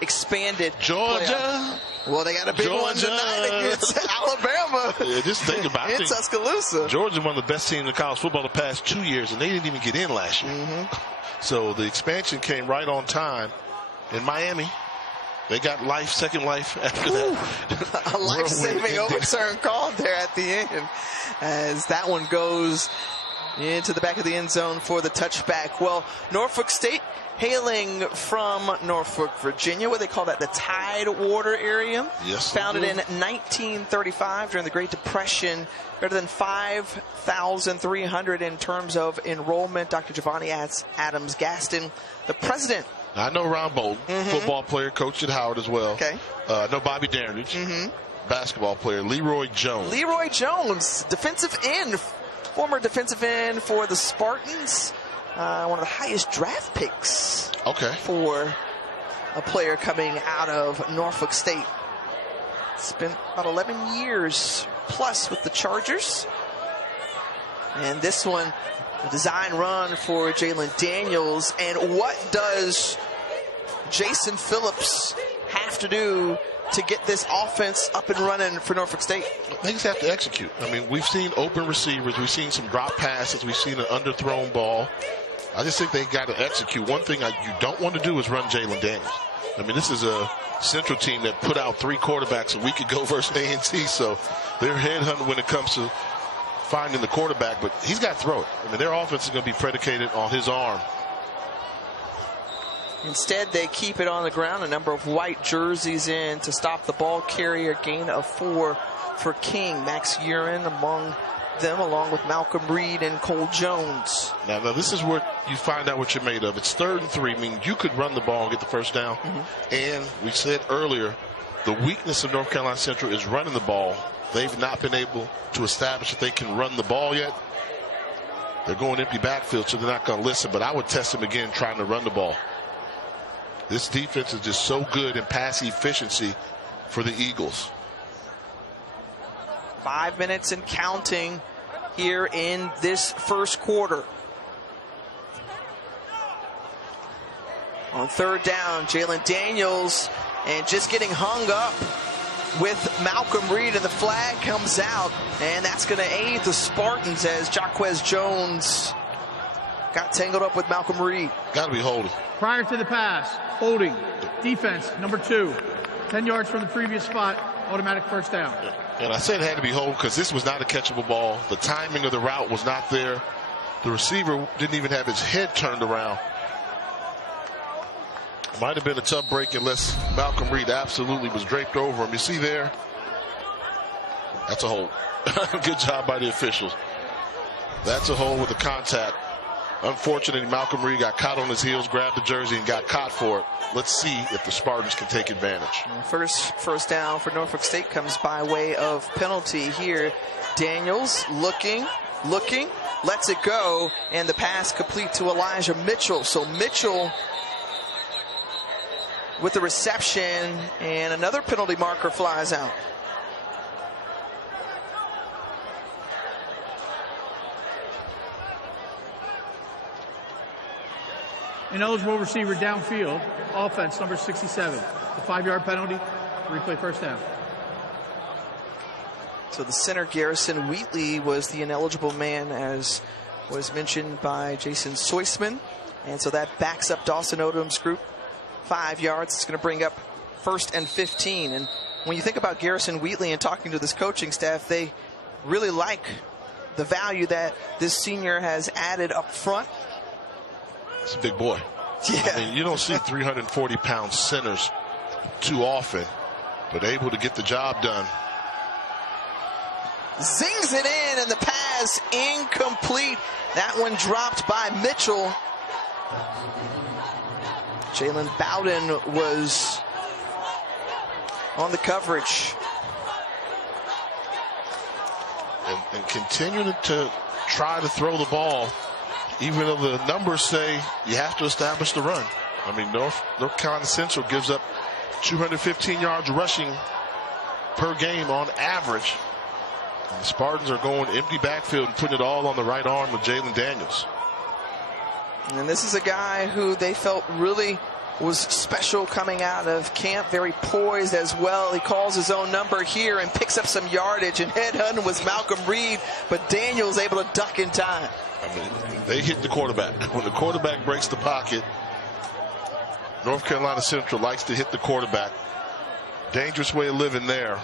expanded Georgia. playoff. Well, they got a big one tonight against Alabama. Yeah, just think about it. In Tuscaloosa. Georgia's one of the best teams in college football the past 2 years, and they didn't even get in last year. So the expansion came right on time. In Miami, they got life, second life after that. A life-saving overturn called there at the end as that one goes into the back of the end zone for the touchback. Well, Norfolk State, hailing from Norfolk, Virginia, what they call that, the Tidewater area. Yes. Founded in 1935 during the Great Depression. Better than 5,300 in terms of enrollment. Dr. Giovanni Adams Gaston, the president. I know Ron Bolton, football player, coached at Howard as well. Okay. I know Bobby Darnage, basketball player. Leroy Jones. Leroy Jones, defensive end, former defensive end for the Spartans. One of the highest draft picks for a player coming out of Norfolk State. Spent about 11 years plus with the Chargers. And this one, a design run for Jalen Daniels. And what does Jason Phillips have to do to get this offense up and running for Norfolk State? They just have to execute. I mean, we've seen open receivers. We've seen some drop passes. We've seen an underthrown ball. I just think they got to execute. One thing you don't want to do is run Jalen Daniels. I mean, this is a Central team that put out 3 quarterbacks a week ago versus A&T, so they're headhunting when it comes to finding the quarterback, but he's got to throw it. I mean, their offense is going to be predicated on his arm. Instead, they keep it on the ground. A number of white jerseys in to stop the ball carrier. Gain of 4 for King. Max Urin among them, along with Malcolm Reed and Cole Jones. Now this is where you find out what you're made of. It's 3rd and 3, meaning you could run the ball and get the first down. And we said earlier, the weakness of North Carolina Central is running the ball. They've not been able to establish that they can run the ball yet. They're going empty backfield, so they're not going to listen. But I would test them again trying to run the ball. This defense is just so good in pass efficiency for the Eagles. 5 minutes and counting here in this first quarter. On 3rd down, Jalen Daniels, and just getting hung up with Malcolm Reed, and the flag comes out, and that's going to aid the Spartans as Jaquez Jones got tangled up with Malcolm Reed. Got to be holding. Prior to the pass, holding, defense, number 2, 10 yards from the previous spot, automatic first down. And I said it had to be holding because this was not a catchable ball. The timing of the route was not there. The receiver didn't even have his head turned around. Might have been a tough break unless Malcolm Reed absolutely was draped over him. You see there? That's a hold. Good job by the officials. That's a hold with the contact. Unfortunately, Malcolm Reed got caught on his heels, grabbed the jersey, and got caught for it. Let's see if the Spartans can take advantage. First down for Norfolk State comes by way of penalty here. Daniels looking, lets it go, and the pass complete to Elijah Mitchell. So Mitchell with the reception, and another penalty marker flies out. Ineligible receiver downfield, offense number 67. The 5-yard penalty, replay first down. So the center, Garrison Wheatley, was the ineligible man, as was mentioned by Jason Soisman. And so that backs up Dawson Odom's group 5 yards. It's going to bring up 1st and 15. And when you think about Garrison Wheatley and talking to this coaching staff, they really like the value that this senior has added up front. It's a big boy. Yeah. I mean, you don't see 340-pound centers too often, but able to get the job done. Zings it in, and the pass incomplete. That one dropped by Mitchell. Jalen Bowden was on the coverage. And continuing to try to throw the ball, even though the numbers say you have to establish the run. I mean, North Carolina Central gives up 215 yards rushing per game on average. And the Spartans are going empty backfield and putting it all on the right arm of Jalen Daniels. And this is a guy who they felt really was special coming out of camp, very poised as well. He calls his own number here and picks up some yardage, and headhunting was Malcolm Reed, but Daniels able to duck in time. I mean, they hit the quarterback. When the quarterback breaks the pocket, North Carolina Central likes to hit the quarterback. Dangerous way of living there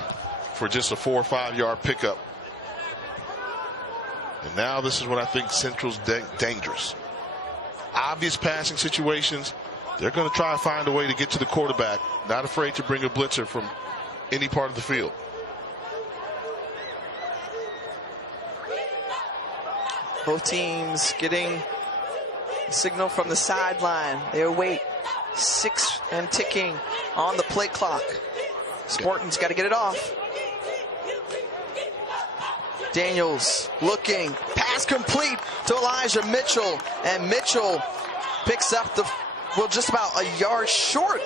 for just a 4 or 5 yard pickup. And now this is what I think Central's dangerous. Obvious passing situations. They're going to try to find a way to get to the quarterback. Not afraid to bring a blitzer from any part of the field. Both teams getting a signal from the sideline. They await 6 and ticking on the play clock. Spartans got to get it off. Daniels looking, pass complete to Elijah Mitchell, and Mitchell picks up the, well, just about a yard short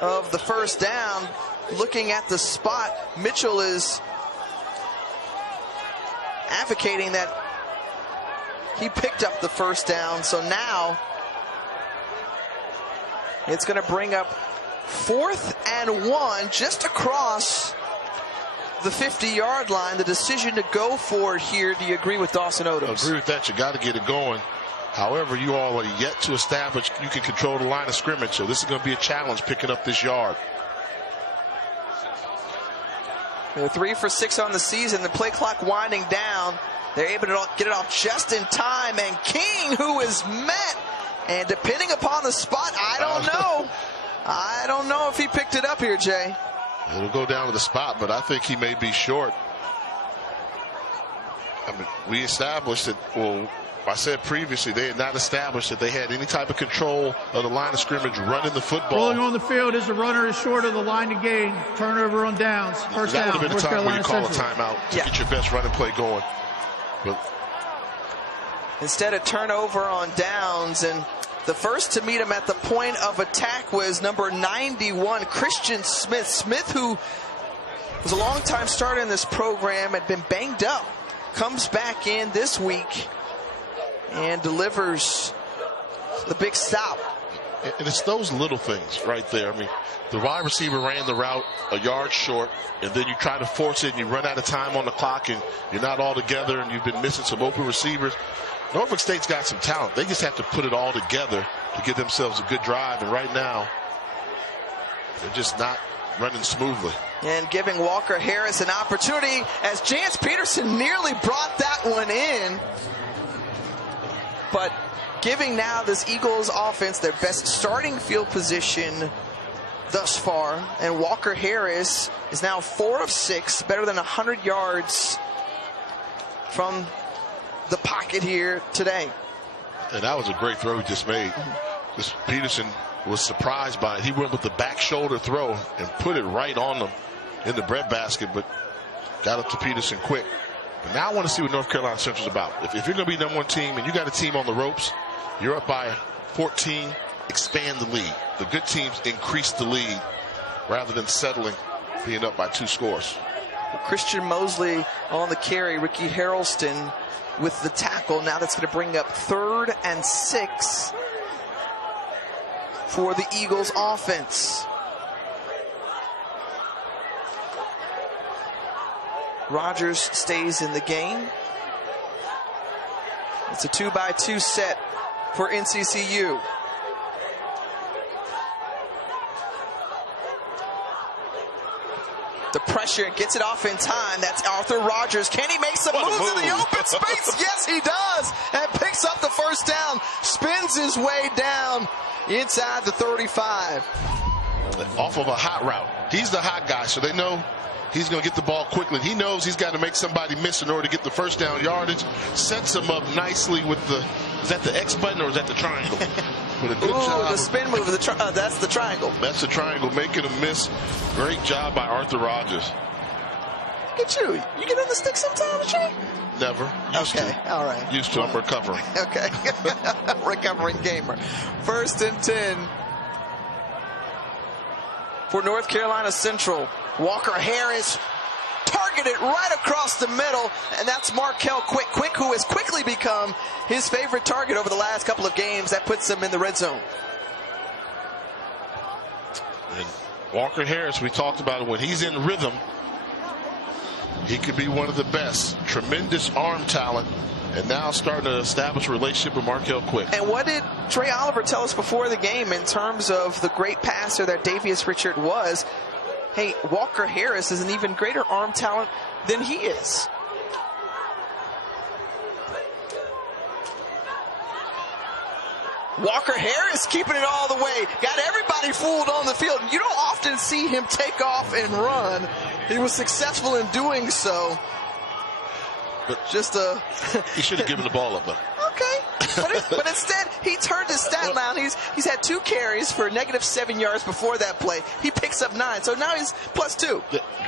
of the first down. Looking at the spot, Mitchell is advocating that he picked up the first down, so now it's going to bring up 4th and 1 just across the 50-yard line. The decision to go for it here. Do you agree with Dawson Odoms? I agree with that. You got to get it going. However, you all are yet to establish you can control the line of scrimmage, so this is going to be a challenge picking up this yard. They're 3 for 6 on the season. The play clock winding down. They're able to get it off just in time, and King, who is met, and depending upon the spot, I don't know if he picked it up here, Jay. It'll go down to the spot, but I think he may be short. I mean, we established that, well, I said previously they had not established that they had any type of control of the line of scrimmage running the football. Rolling on the field as the runner is short of the line to gain. Turnover on downs. First down. That would have been a time where you call a timeout to get your best running play going. But instead of turnover on downs, and the first to meet him at the point of attack was number 91, Christian Smith. Smith, who was a long-time starter in this program, had been banged up, comes back in this week and delivers the big stop. And it's those little things right there. I mean, the wide receiver ran the route a yard short, and then you try to force it, and you run out of time on the clock, and you're not all together, and you've been missing some open receivers. Norfolk State's got some talent. They just have to put it all together to give themselves a good drive, and right now, they're just not running smoothly. And giving Walker Harris an opportunity, as Jance Peterson nearly brought that one in. But giving now this Eagles offense their best starting field position thus far. And Walker Harris is now 4 of 6, better than 100 yards from the pocket here today. And that was a great throw he just made. This Peterson was surprised by it. He went with the back shoulder throw and put it right on them in the breadbasket, but got up to Peterson quick. But now I want to see what North Carolina Central's about. If you're going to be #1 team and you got a team on the ropes, you're up by 14, expand the lead. The good teams increase the lead rather than settling being up by 2 scores. Christian Mosley on the carry, Ricky Harrelson with the tackle. Now that's going to bring up 3rd and 6 for the Eagles offense. Rogers stays in the game. It's a 2-by-2 set for NCCU. The pressure, gets it off in time. That's Arthur Rogers. Can he make some moves in the open space? Yes, he does. And picks up the first down. Spins his way down inside the 35. Off of a hot route. He's the hot guy, so they know he's going to get the ball quickly. He knows he's got to make somebody miss in order to get the first down yardage. Sets him up nicely with the, is that the X button or is that the triangle? With a good job. The spin move, that's the triangle. That's the triangle, making him miss. Great job by Arthur Rogers. Look at you. You get on the stick sometimes, Jay? Never. Used to. All right. Used to. I'm recovering. Okay. Recovering gamer. 1st and 10 for North Carolina Central. Walker Harris targeted right across the middle, and that's Markel Quick, who has quickly become his favorite target over the last couple of games. That puts him in the red zone. And Walker Harris, we talked about it, when he's in rhythm, he could be one of the best. Tremendous arm talent, and now starting to establish a relationship with Markel Quick. And what did Trey Oliver tell us before the game in terms of the great passer that Davius Richard was? Hey, Walker Harris is an even greater arm talent than he is. Walker Harris keeping it all the way. Got everybody fooled on the field. You don't often see him take off and run. He was successful in doing so. But just he should have given the ball up, though. Okay. But instead, he turned his stat line. He's had 2 carries for -7 yards before that play. He picks up 9, so now he's +2.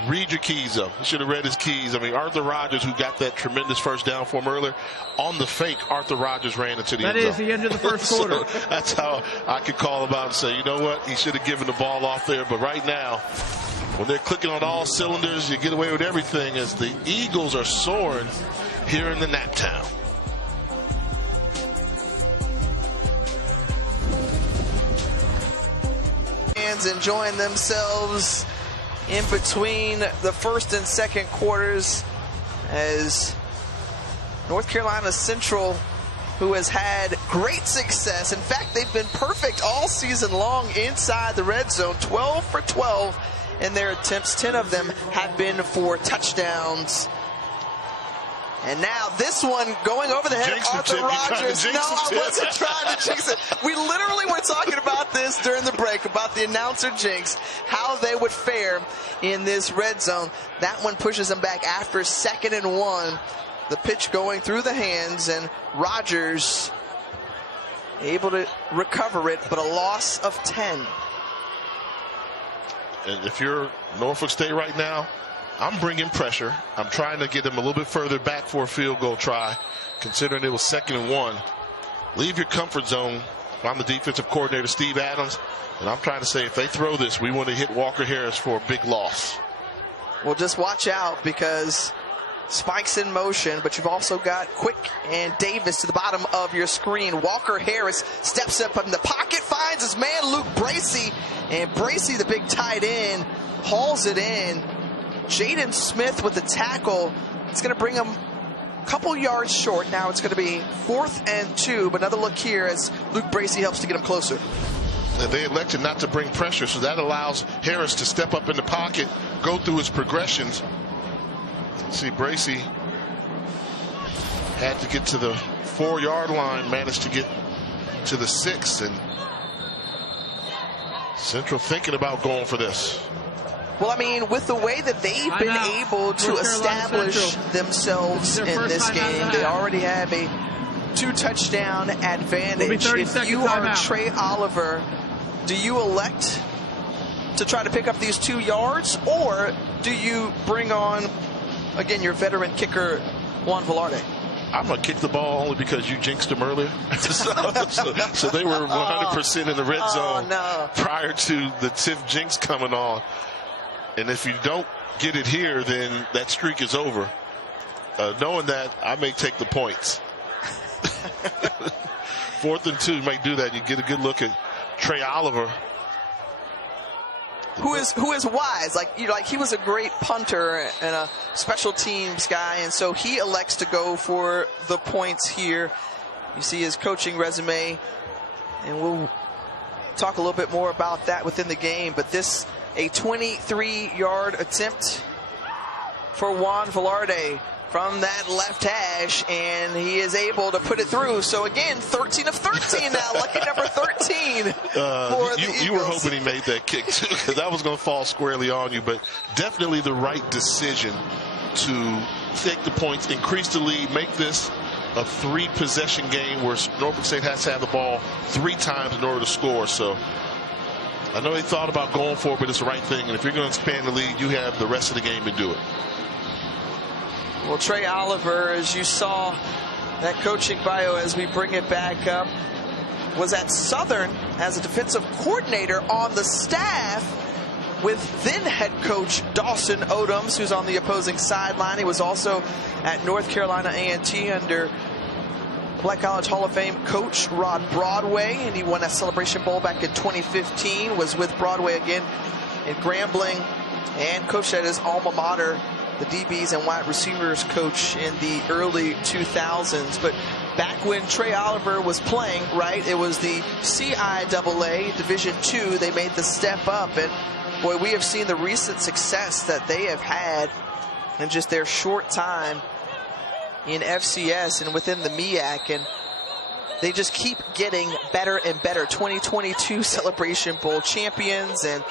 Read your keys, though. He should have read his keys. I mean, Arthur Rodgers, who got that tremendous first down for him earlier, on the fake, Arthur Rodgers ran into the end zone. That is the end of the first quarter. So that's how I could call him out and say, you know what, he should have given the ball off there. But right now, when they're clicking on all cylinders, you get away with everything as the Eagles are soaring here in the Nap Town. Fans enjoying themselves in between the first and second quarters as North Carolina Central, who has had great success. In fact, they've been perfect all season long inside the red zone, 12 for 12 in their attempts. 10 of them have been for touchdowns. And now this one going over the head of Arthur Rodgers. No, I wasn't trying to jinx it. We literally were talking about this during the break, about the announcer jinx, how they would fare in this red zone. That one pushes them back after 2nd and 1. The pitch going through the hands, and Rodgers able to recover it, but a loss of 10. And if you're Norfolk State right now, I'm bringing pressure. I'm trying to get them a little bit further back for a field goal try, considering it was 2nd and 1. Leave your comfort zone. I'm the defensive coordinator, Steve Adams, and I'm trying to say if they throw this, we want to hit Walker Harris for a big loss. Well, just watch out, because spikes in motion, but you've also got Quick and Davis to the bottom of your screen. Walker Harris steps up in the pocket, finds his man Luke Bracey, and Bracey, the big tight end, hauls it in. Jaden Smith with the tackle. It's going to bring him a couple yards short. Now it's going to be 4th and 2, but another look here as Luke Bracey helps to get him closer. And they elected not to bring pressure, so that allows Harris to step up in the pocket, go through his progressions. See, Bracey had to get to the 4-yard line, managed to get to the 6, and Central thinking about going for this. Well, I mean, with the way that they've been able to establish themselves in this game, they already have a 2-touchdown advantage. If you are Trey Oliver, do you elect to try to pick up these 2 yards, or do you bring on, again, your veteran kicker, Juan Velarde? I'm going to kick the ball only because you jinxed them earlier. so they were 100% in the red zone prior to the Tiff jinx coming on. And if you don't get it here, then that streak is over. Knowing that, I may take the points. 4th and 2, you might do that. You get a good look at Trey Oliver, who is wise. Like he was a great punter and a special teams guy, and so he elects to go for the points here. You see his coaching resume, and we'll talk a little bit more about that within the game. But this, a 23-yard attempt for Juan Velarde from that left hash, and he is able to put it through. So again, 13 of 13 now, lucky number 13 for the Eagles. You were hoping he made that kick too, because that was going to fall squarely on you, but definitely the right decision to take the points, increase the lead, make this a 3-possession game where Norfolk State has to have the ball 3 times in order to score. So I know they thought about going for it, but it's the right thing. And if you're going to expand the lead, you have the rest of the game to do it. Well, Trey Oliver, as you saw that coaching bio as we bring it back up, was at Southern as a defensive coordinator on the staff with then head coach Dawson Odoms, who's on the opposing sideline. He was also at North Carolina A&T under Black College Hall of Fame coach Rod Broadway, and he won that Celebration Bowl back in 2015, was with Broadway again in Grambling, and coached at his alma mater, the DBs and wide receivers coach in the early 2000s. But back when Trey Oliver was playing, right, it was the CIAA Division II. They made the step up, and boy, we have seen the recent success that they have had in just their short time in FCS and within the MEAC, and they just keep getting better and better. 2022 Celebration Bowl champions, and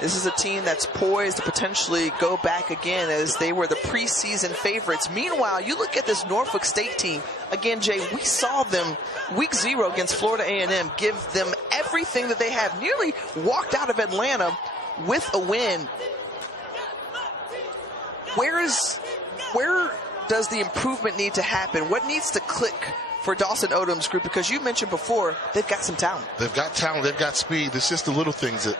this is a team that's poised to potentially go back again as they were the preseason favorites. Meanwhile, you look at this Norfolk State team. Again, Jay, we saw them week 0 against Florida A&M, give them everything that they have, nearly walked out of Atlanta with a win. Where does the improvement need to happen? What needs to click for Dawson Odom's group? Because you mentioned before, they've got some talent. They've got talent. They've got speed. It's just the little things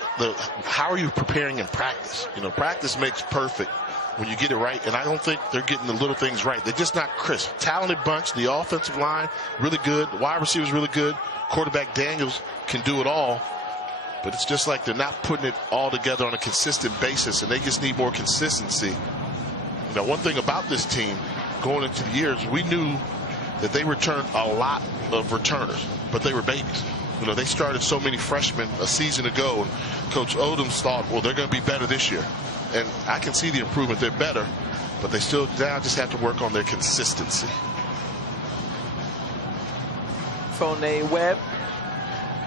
how are you preparing in practice? You know, practice makes perfect when you get it right. And I don't think they're getting the little things right. They're just not crisp. Talented bunch. The offensive line, really good. Wide receivers, really good. Quarterback Daniels can do it all. But it's just like they're not putting it all together on a consistent basis, and they just need more consistency. You know, one thing about this team going into the years, we knew that they returned a lot of returners, but they were babies. You know, they started so many freshmen a season ago, and Coach Odoms thought, well, they're going to be better this year. And I can see the improvement. They're better, but they still now just have to work on their consistency. Phone Webb.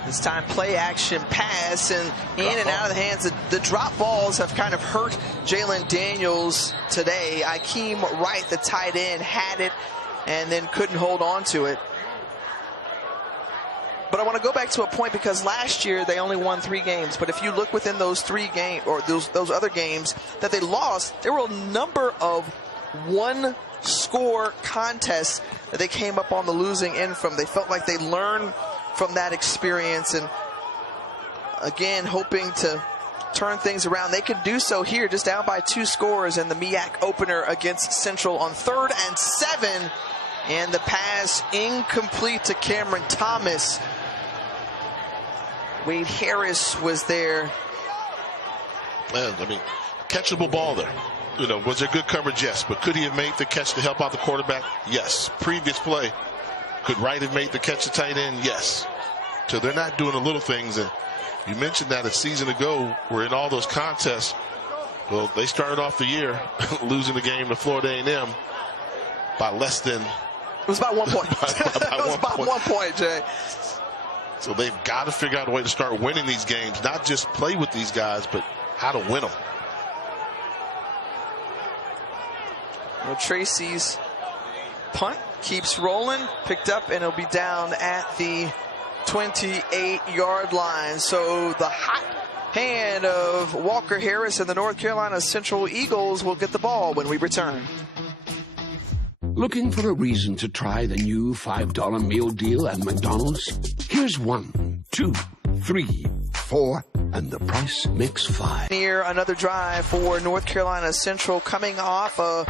This time play action pass, and in and out of the hands. The drop balls have kind of hurt Jalen Daniels today. Akeem Wright, the tight end, had it and then couldn't hold on to it. But I want to go back to a point, because last year they only won 3 games. But if you look within those 3 games, or those other games that they lost, there were a number of one-score contests that they came up on the losing end from. They felt like they learned from that experience, and again, hoping to turn things around. They could do so here, just down by 2 scores in the MEAC opener against Central on 3rd and 7, and the pass incomplete to Cameron Thomas. Wade Harris was there. Man, I mean, catchable ball there. You know, was there good coverage? Yes, but could he have made the catch to help out the quarterback? Yes. Previous play, could Wright have made the catch to tight end? Yes. So they're not doing the little things. And you mentioned that a season ago, we're in all those contests. Well, they started off the year losing the game to Florida A&M by less than. It was about 1 point. about 1 point, Jay. So they've got to figure out a way to start winning these games, not just play with these guys, but how to win them. Well, Tracy's punt keeps rolling, picked up, and it'll be down at the 28-yard line. So the hot hand of Walker Harris and the North Carolina Central Eagles will get the ball when we return. Looking for a reason to try the new $5 meal deal at McDonald's? Here's 1, 2, 3, 4, and the price makes 5. Near another drive for North Carolina Central, coming off a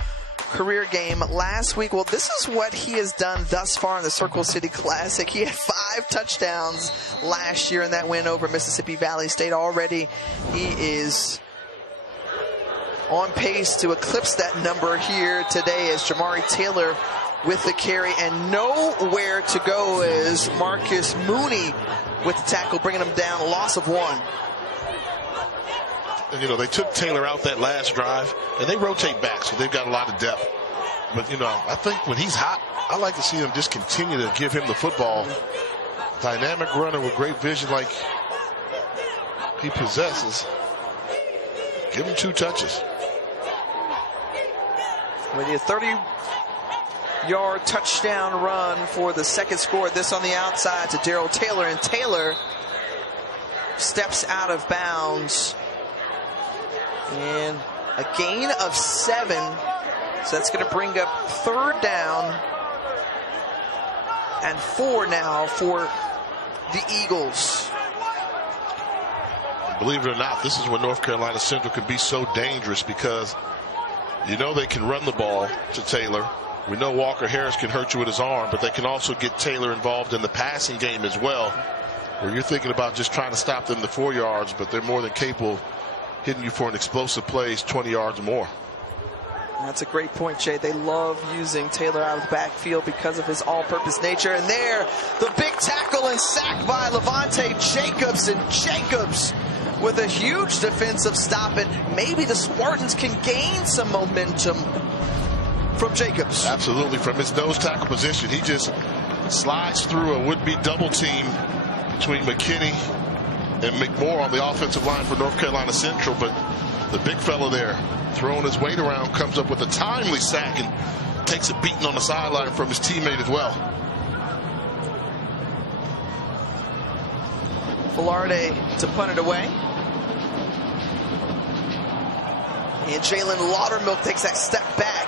career game last week. Well, this is what he has done thus far in the Circle City Classic. He had 5 touchdowns last year in that win over Mississippi Valley State. Already he is on pace to eclipse that number here today, as Jamari Taylor with the carry, and nowhere to go is Marcus Mooney with the tackle, bringing him down, a loss of 1. And, you know, they took Taylor out that last drive, and they rotate back, so they've got a lot of depth. But, you know, I think when he's hot, I like to see them just continue to give him the football. Dynamic runner with great vision like he possesses. Give him 2 touches. With a 30-yard touchdown run for the second score. This on the outside to Darrell Taylor, and Taylor steps out of bounds. And a gain of 7. So that's going to bring up 3rd down and 4 now for the Eagles. Believe it or not, this is when North Carolina Central can be so dangerous, because you know they can run the ball to Taylor. We know Walker Harris can hurt you with his arm, but they can also get Taylor involved in the passing game as well, where you're thinking about just trying to stop them to 4 yards, but they're more than capable of hitting you for an explosive plays 20 yards or more. That's a great point, Jay. They love using Taylor out of the backfield because of his all-purpose nature. And there, the big tackle and sack by Levante Jacobs. And Jacobs with a huge defensive stop. And maybe the Spartans can gain some momentum from Jacobs. Absolutely. From his nose tackle position, he just slides through a would-be double team between McKinney and McMoore on the offensive line for North Carolina Central. But the big fella there, throwing his weight around, comes up with a timely sack and takes a beating on the sideline from his teammate as well. Velarde to punt it away. And Jalen Laudermilk takes that step back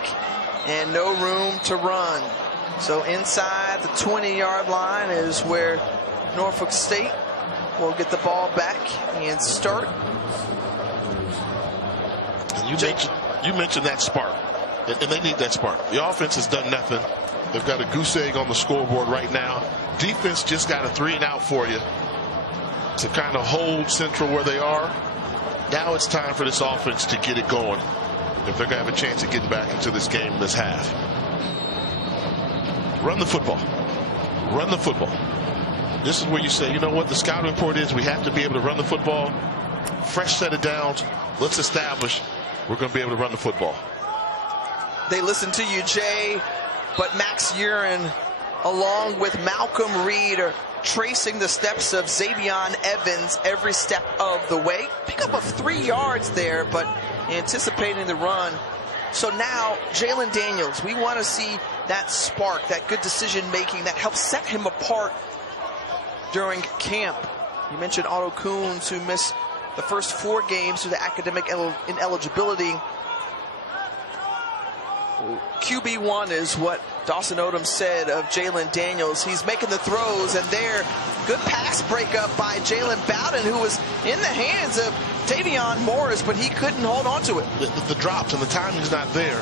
and no room to run. So inside the 20-yard line is where Norfolk State will get the ball back and start. You mentioned that spark, and they need that spark. The offense has done nothing. They've got a goose egg on the scoreboard right now. Defense just got a 3-and-out for you to kind of hold Central where they are. Now it's time for this offense to get it going if they're going to have a chance of getting back into this game this half. Run the football. Run the football. This is where you say, you know what, the scouting report is we have to be able to run the football. Fresh set of downs. Let's establish we're going to be able to run the football. They listen to you, Jay, but Max Urin, along with Malcolm Reed, are tracing the steps of Xavion Evans every step of the way. Pickup of 3 yards there, but anticipating the run. So now, Jalen Daniels, we want to see that spark, that good decision-making that helps set him apart during camp. You mentioned Otto Kuhns, who missed the first 4 games due to academic ineligibility. QB1 is what Dawson Odom said of Jalen Daniels. He's making the throws, and there, good pass breakup by Jalen Bowden, who was in the hands of Tavion Morris, but he couldn't hold on to it. The drops and the timing's not there.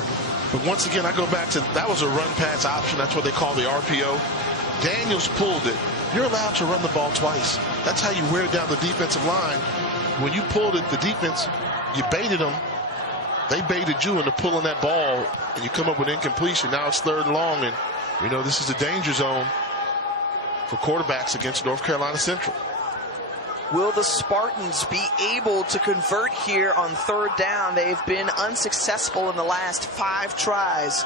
But once again, I go back to that was a run-pass option. That's what they call the RPO. Daniels pulled it. You're allowed to run the ball twice. That's how you wear down the defensive line. When you pulled it, the defense, you baited them. They baited you into pulling that ball, and you come up with incompletion. Now it's 3rd and long, and you know this is a danger zone for quarterbacks against North Carolina Central. Will the Spartans be able to convert here on 3rd down? They've been unsuccessful in the last 5 tries.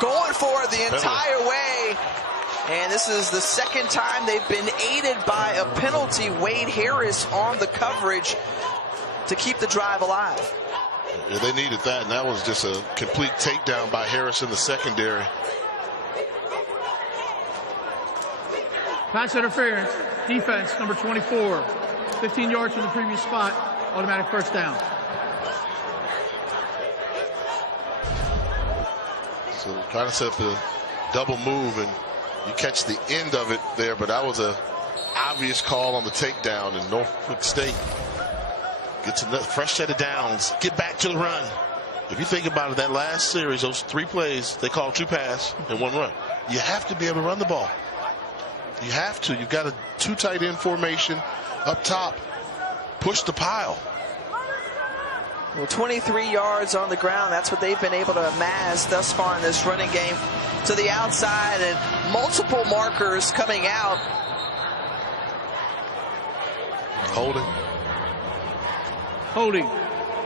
Going for it the entire way. And this is the 2nd time they've been aided by a penalty. Wade Harris on the coverage to keep the drive alive. Yeah, they needed that, and that was just a complete takedown by Harris in the secondary. Pass interference, defense, number 24. 15 yards from the previous spot, automatic first down. So trying to set up a double move, and you catch the end of it there, but that was a obvious call on the takedown, and Norfolk State gets a fresh set of downs. Get back to the run. If you think about it, that last series, those 3 plays, they call 2 pass and 1 run. You have to be able to run the ball. You have to. You've got a 2 tight end formation up top. Push the pile. Well, 23 yards on the ground. That's what they've been able to amass thus far in this running game. To the outside, and multiple markers coming out. Holding.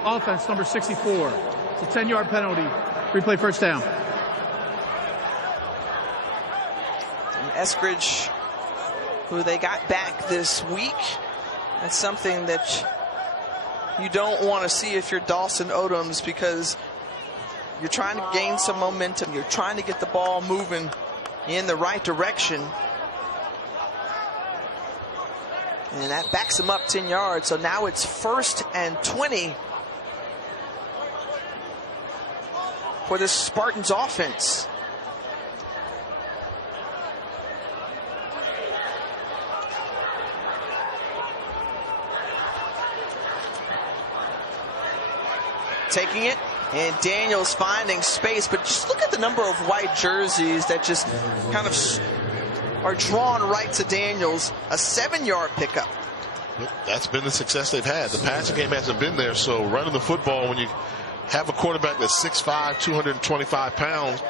Offense, number 64. It's a 10-yard penalty. Replay first down. And Eskridge, who they got back this week. That's something that you don't want to see if you're Dawson Odoms, because you're trying to gain some momentum. You're trying to get the ball moving in the right direction. And that backs him up 10 yards. So now it's 1st and 20 for the Spartans offense. Taking it And Daniels finding space, but just look at the number of white jerseys that just kind of are drawn right to Daniels. A 7-yard pickup. That's been the success they've had. The passing game hasn't been there, so running the football, when you have a quarterback that's 6'5", 225 pounds,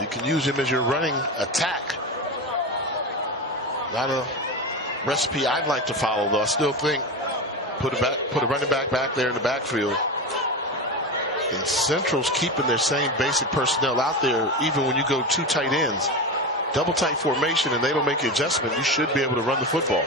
you can use him as your running attack. Not a recipe I'd like to follow, though. I still think put a running back there in the backfield. And Central's keeping their same basic personnel out there, even when you go 2 tight ends. Double tight formation, and they don't make the adjustment. You should be able to run the football.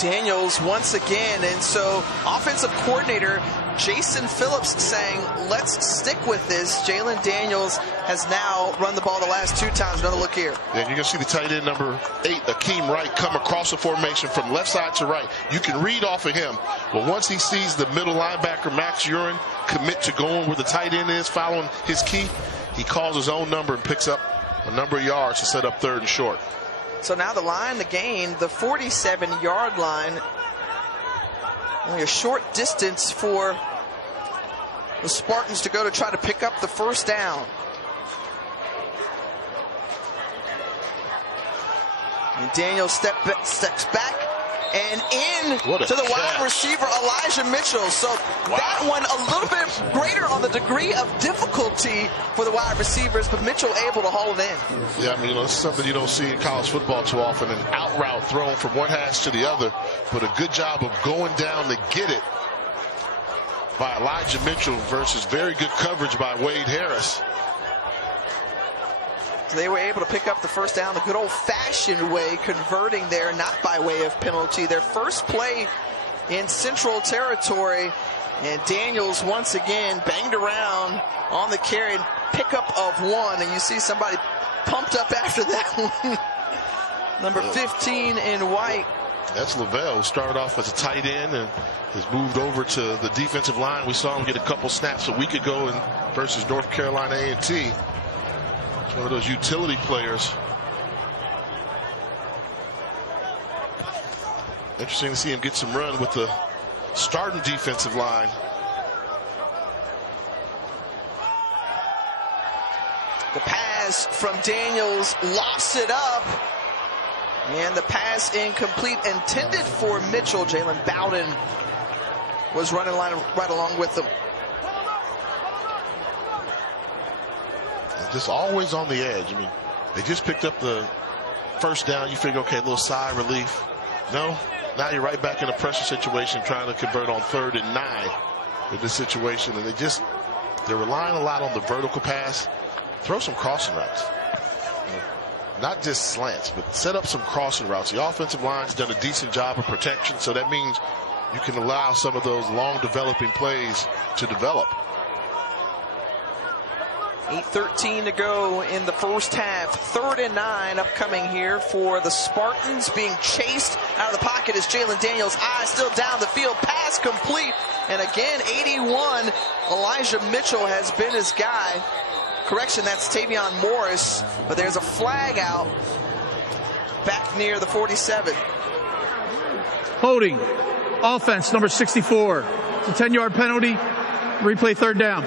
Daniels once again, and so offensive coordinator Jason Phillips saying, let's stick with this. Jalen Daniels has now run the ball the last 2 times. Another look here. Yeah, you're going to see the tight end number 8, Akeem Wright, come across the formation from left side to right. You can read off of him, but once he sees the middle linebacker, Max Urin, commit to going where the tight end is, following his key, he calls his own number and picks up a number of yards to set up 3rd and short. So now the line to gain, the 47-yard line. Only a short distance for the Spartans to go to try to pick up the first down. And Daniel steps back and in to the wide receiver, Elijah Mitchell. So that one a little bit greater on the degree of difficulty for the wide receivers, but Mitchell able to haul it in. Yeah, I mean, it's something you don't see in college football too often, an out route thrown from one hash to the other, but a good job of going down to get it by Elijah Mitchell versus very good coverage by Wade Harris. They were able to pick up the first down the good old-fashioned way, converting there, not by way of penalty. Their first play in Central Territory, and Daniels once again banged around on the carry, pickup of 1, and you see somebody pumped up after that one. Number 15 in white. That's Lavelle, who started off as a tight end and has moved over to the defensive line. We saw him get a couple snaps a week ago versus North Carolina A&T. One of those utility players. Interesting to see him get some run with the starting defensive line. The pass from Daniels lost it up. And the pass incomplete, intended for Mitchell. Jalen Bowden was running line right along with him. Just always on the edge. I mean, they just picked up the first down. You figure, okay, a little sigh of relief. No, now you're right back in a pressure situation trying to convert on 3rd and 9 in this situation. And they're relying a lot on the vertical pass. Throw some crossing routes. Not just slants, but set up some crossing routes. The offensive line's done a decent job of protection, so that means you can allow some of those long developing plays to develop. 8:13 to go in the first half. 3rd and 9 upcoming here for the Spartans. Being chased out of the pocket is Jalen Daniels. Eyes still down the field. Pass complete. And again, 81. Elijah Mitchell has been his guy. Correction, that's Tavion Morris. But there's a flag out back near the 47. Holding. Offense, number 64. It's a 10-yard penalty. Replay 3rd down.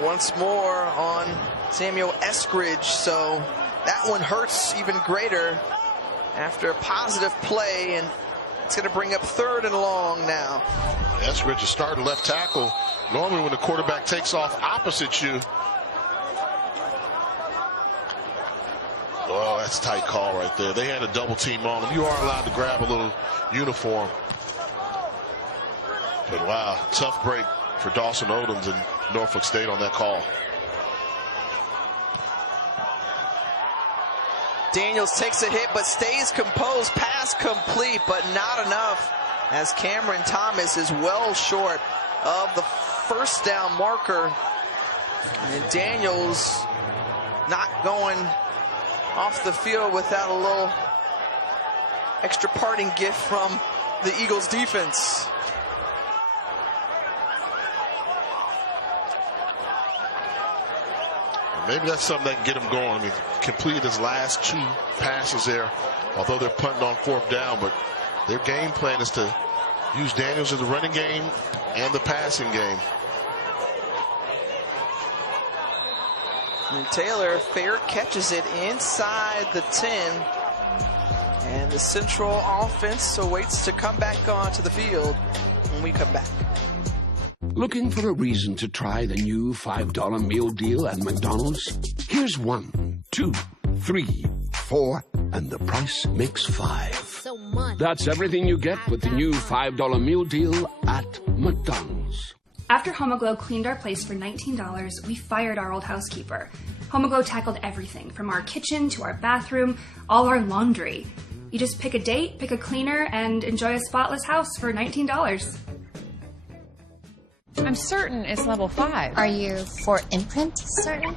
Once more on Samuel Eskridge, so that one hurts even greater after a positive play, and it's going to bring up 3rd and long now. Eskridge is starting left tackle. Normally when the quarterback takes off opposite you. Oh, that's a tight call right there. They had a double team on him. You are allowed to grab a little uniform. But wow, tough break for Dawson Odoms and Norfolk State on that call. Daniels takes a hit but stays composed. Pass complete, but not enough, as Cameron Thomas is well short of the first down marker. And Daniels not going off the field without a little extra parting gift from the Eagles defense. Maybe that's something that can get him going. I mean, completed his last 2 passes there, although they're punting on 4th down, but Their game plan is to use Daniels in the running game and the passing game. And Taylor fair catches it inside the 10. And the Central offense awaits to come back onto the field when we come back. Looking for a reason to try the new $5 meal deal at McDonald's? Here's 1, 2, 3, 4, and the price makes 5. So much. That's everything you get with the new $5 meal deal at McDonald's. After Homoglow cleaned our place for $19, we fired our old housekeeper. Homoglow tackled everything, from our kitchen to our bathroom, all our laundry. You just pick a date, pick a cleaner, and enjoy a spotless house for $19. I'm certain it's level 5. Are you for imprint certain?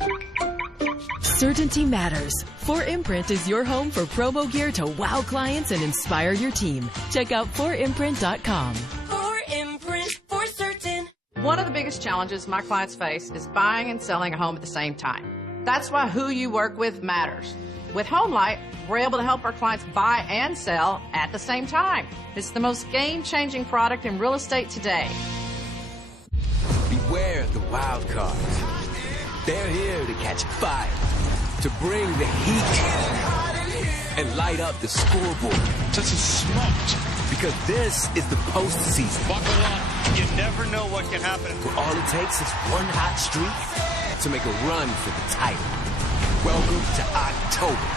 Certainty matters. 4imprint is your home for promo gear to wow clients and inspire your team. Check out 4imprint.com. 4imprint, for certain. One of the biggest challenges my clients face is buying and selling a home at the same time. That's why who you work with matters. With HomeLight, we're able to help our clients buy and sell at the same time. It's the most game-changing product in real estate today. Beware the wild cards. They're here to catch fire, to bring the heat, and light up the scoreboard. Just a smoked. Because this is the postseason. Buckle up. You never know what can happen. Where all it takes is one hot streak to make a run for the title. Welcome to October.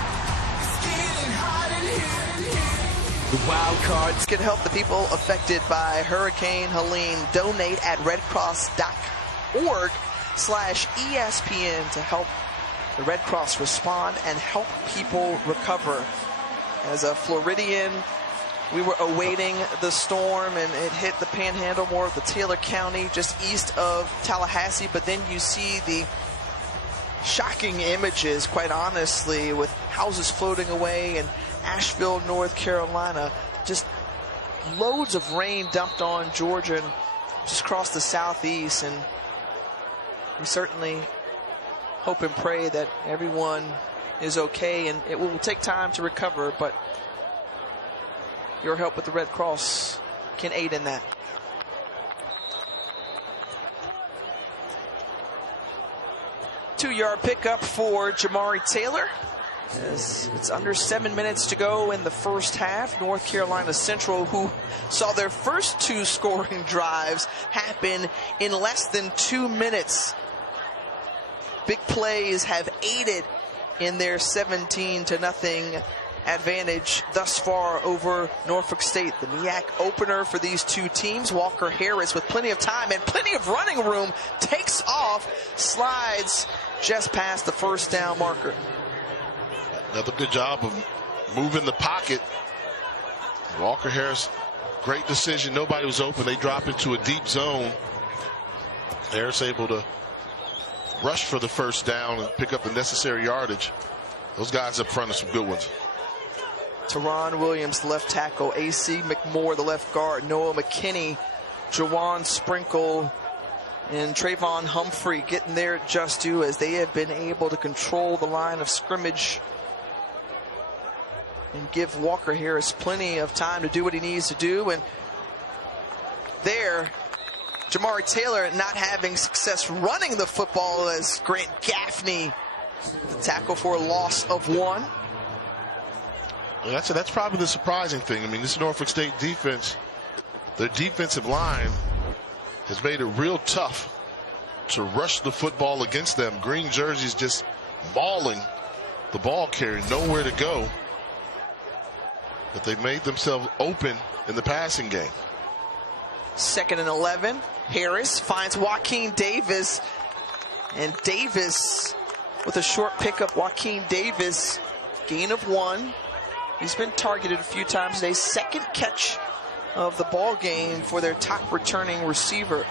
The wild cards can help the people affected by Hurricane Helene. Donate at redcross.org/ESPN to help the Red Cross respond and help people recover. As a Floridian, we were awaiting the storm, and it hit the panhandle, more of the Taylor County, just east of Tallahassee. But then you see the shocking images, quite honestly, with houses floating away in Asheville, North Carolina. Just loads of rain dumped on Georgia and just across the southeast. And we certainly hope and pray that everyone is okay, and it will take time to recover, but your help with the Red Cross can aid in that. Two-yard pickup for Jamari Taylor. As it's under 7 minutes to go in the first half. North Carolina Central, who saw their first 2 scoring drives happen in less than 2 minutes. Big plays have aided in their 17-0 advantage thus far over Norfolk State. The MEAC opener for these two teams. Walker Harris, with plenty of time and plenty of running room, takes off, slides just past the first down marker. Another good job of moving the pocket. Walker Harris, great decision. Nobody was open. They drop into a deep zone. Harris able to rush for the first down and pick up the necessary yardage. Those guys up front are some good ones. Teron Williams, the left tackle. A.C. McMorr, the left guard. Noah McKinney, Jawan Sprinkle, and Trayvon Humphrey getting there just due, as they have been able to control the line of scrimmage and give Walker Harris plenty of time to do what he needs to do. And there, Jamari Taylor not having success running the football, as Grant Gaffney, the tackle for a loss of 1. That's probably the surprising thing. I mean, this Norfolk State defense, their defensive line has made it real tough to rush the football against them. Green jerseys just mauling the ball carrier, nowhere to go. But they've made themselves open in the passing game. 2nd and 11. Harris finds Joaquin Davis, and Davis with a short pickup. Joaquin Davis, gain of 1. He's been targeted a few times today. 2nd catch of the ball game for their top returning receiver.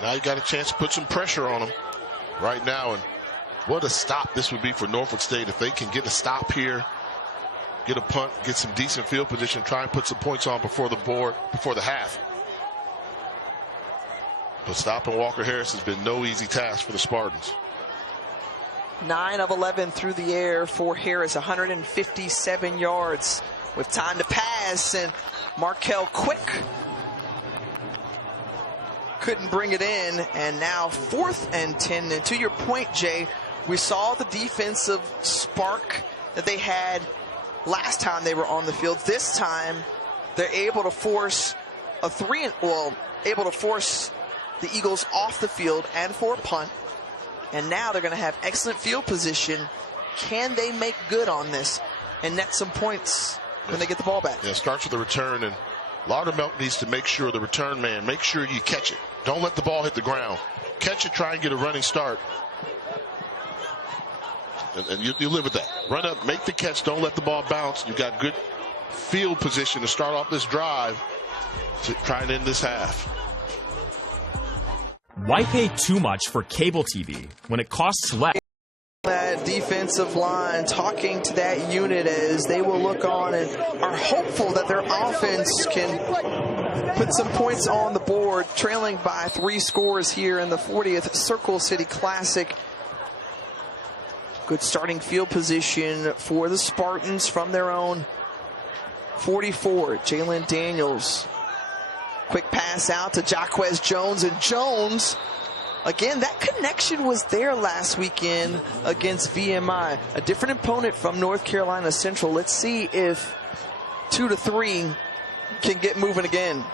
Now you got a chance to put some pressure on him right now. And what a stop this would be for Norfolk State if they can get a stop here, get a punt, get some decent field position, try and put some points on before the half. But stopping Walker Harris has been no easy task for the Spartans. 9 of 11 through the air for Harris, 157 yards. with time to pass, and Markel Quick couldn't bring it in, and now 4th and 10. And to your point, Jay, we saw the defensive spark that they had last time they were on the field. This time, they're able to force able to force the Eagles off the field and for a punt. And now they're going to have excellent field position. Can they make good on this and net some points when they get the ball back? Yeah, it starts with the return, and Laudermilk needs to make sure the return man, make sure you catch it. Don't let the ball hit the ground. Catch it, try and get a running start. And you live with that. Run up, make the catch, don't let the ball bounce. You got good field position to start off this drive to try and end this half. Why pay too much for cable TV when it costs less? That defensive line talking to that unit as they will look on and are hopeful that their offense can put some points on the board, trailing by 3 scores here in the 40th Circle City Classic. Good starting field position for the Spartans from their own 44. Jalen Daniels. Quick pass out to Jaquez Jones, and Jones, again, that connection was there last weekend against VMI. A different opponent from North Carolina Central. Let's see if 2-3 can get moving again.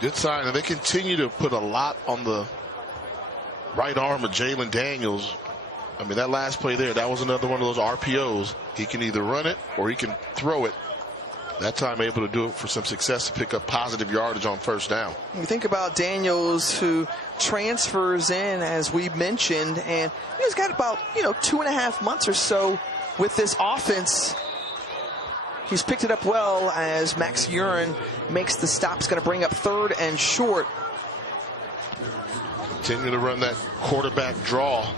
Good sign, and they continue to put a lot on the right arm of Jalen Daniels. I mean, that last play there, that was another one of those RPOs. He can either run it or he can throw it. That time able to do it for some success to pick up positive yardage on first down. You think about Daniels, who transfers in, as we mentioned, and he's got about 2.5 months or so with this offense. He's picked it up well as Max Urin makes the stop. It's going to bring up 3rd and short. Continue to run that quarterback draw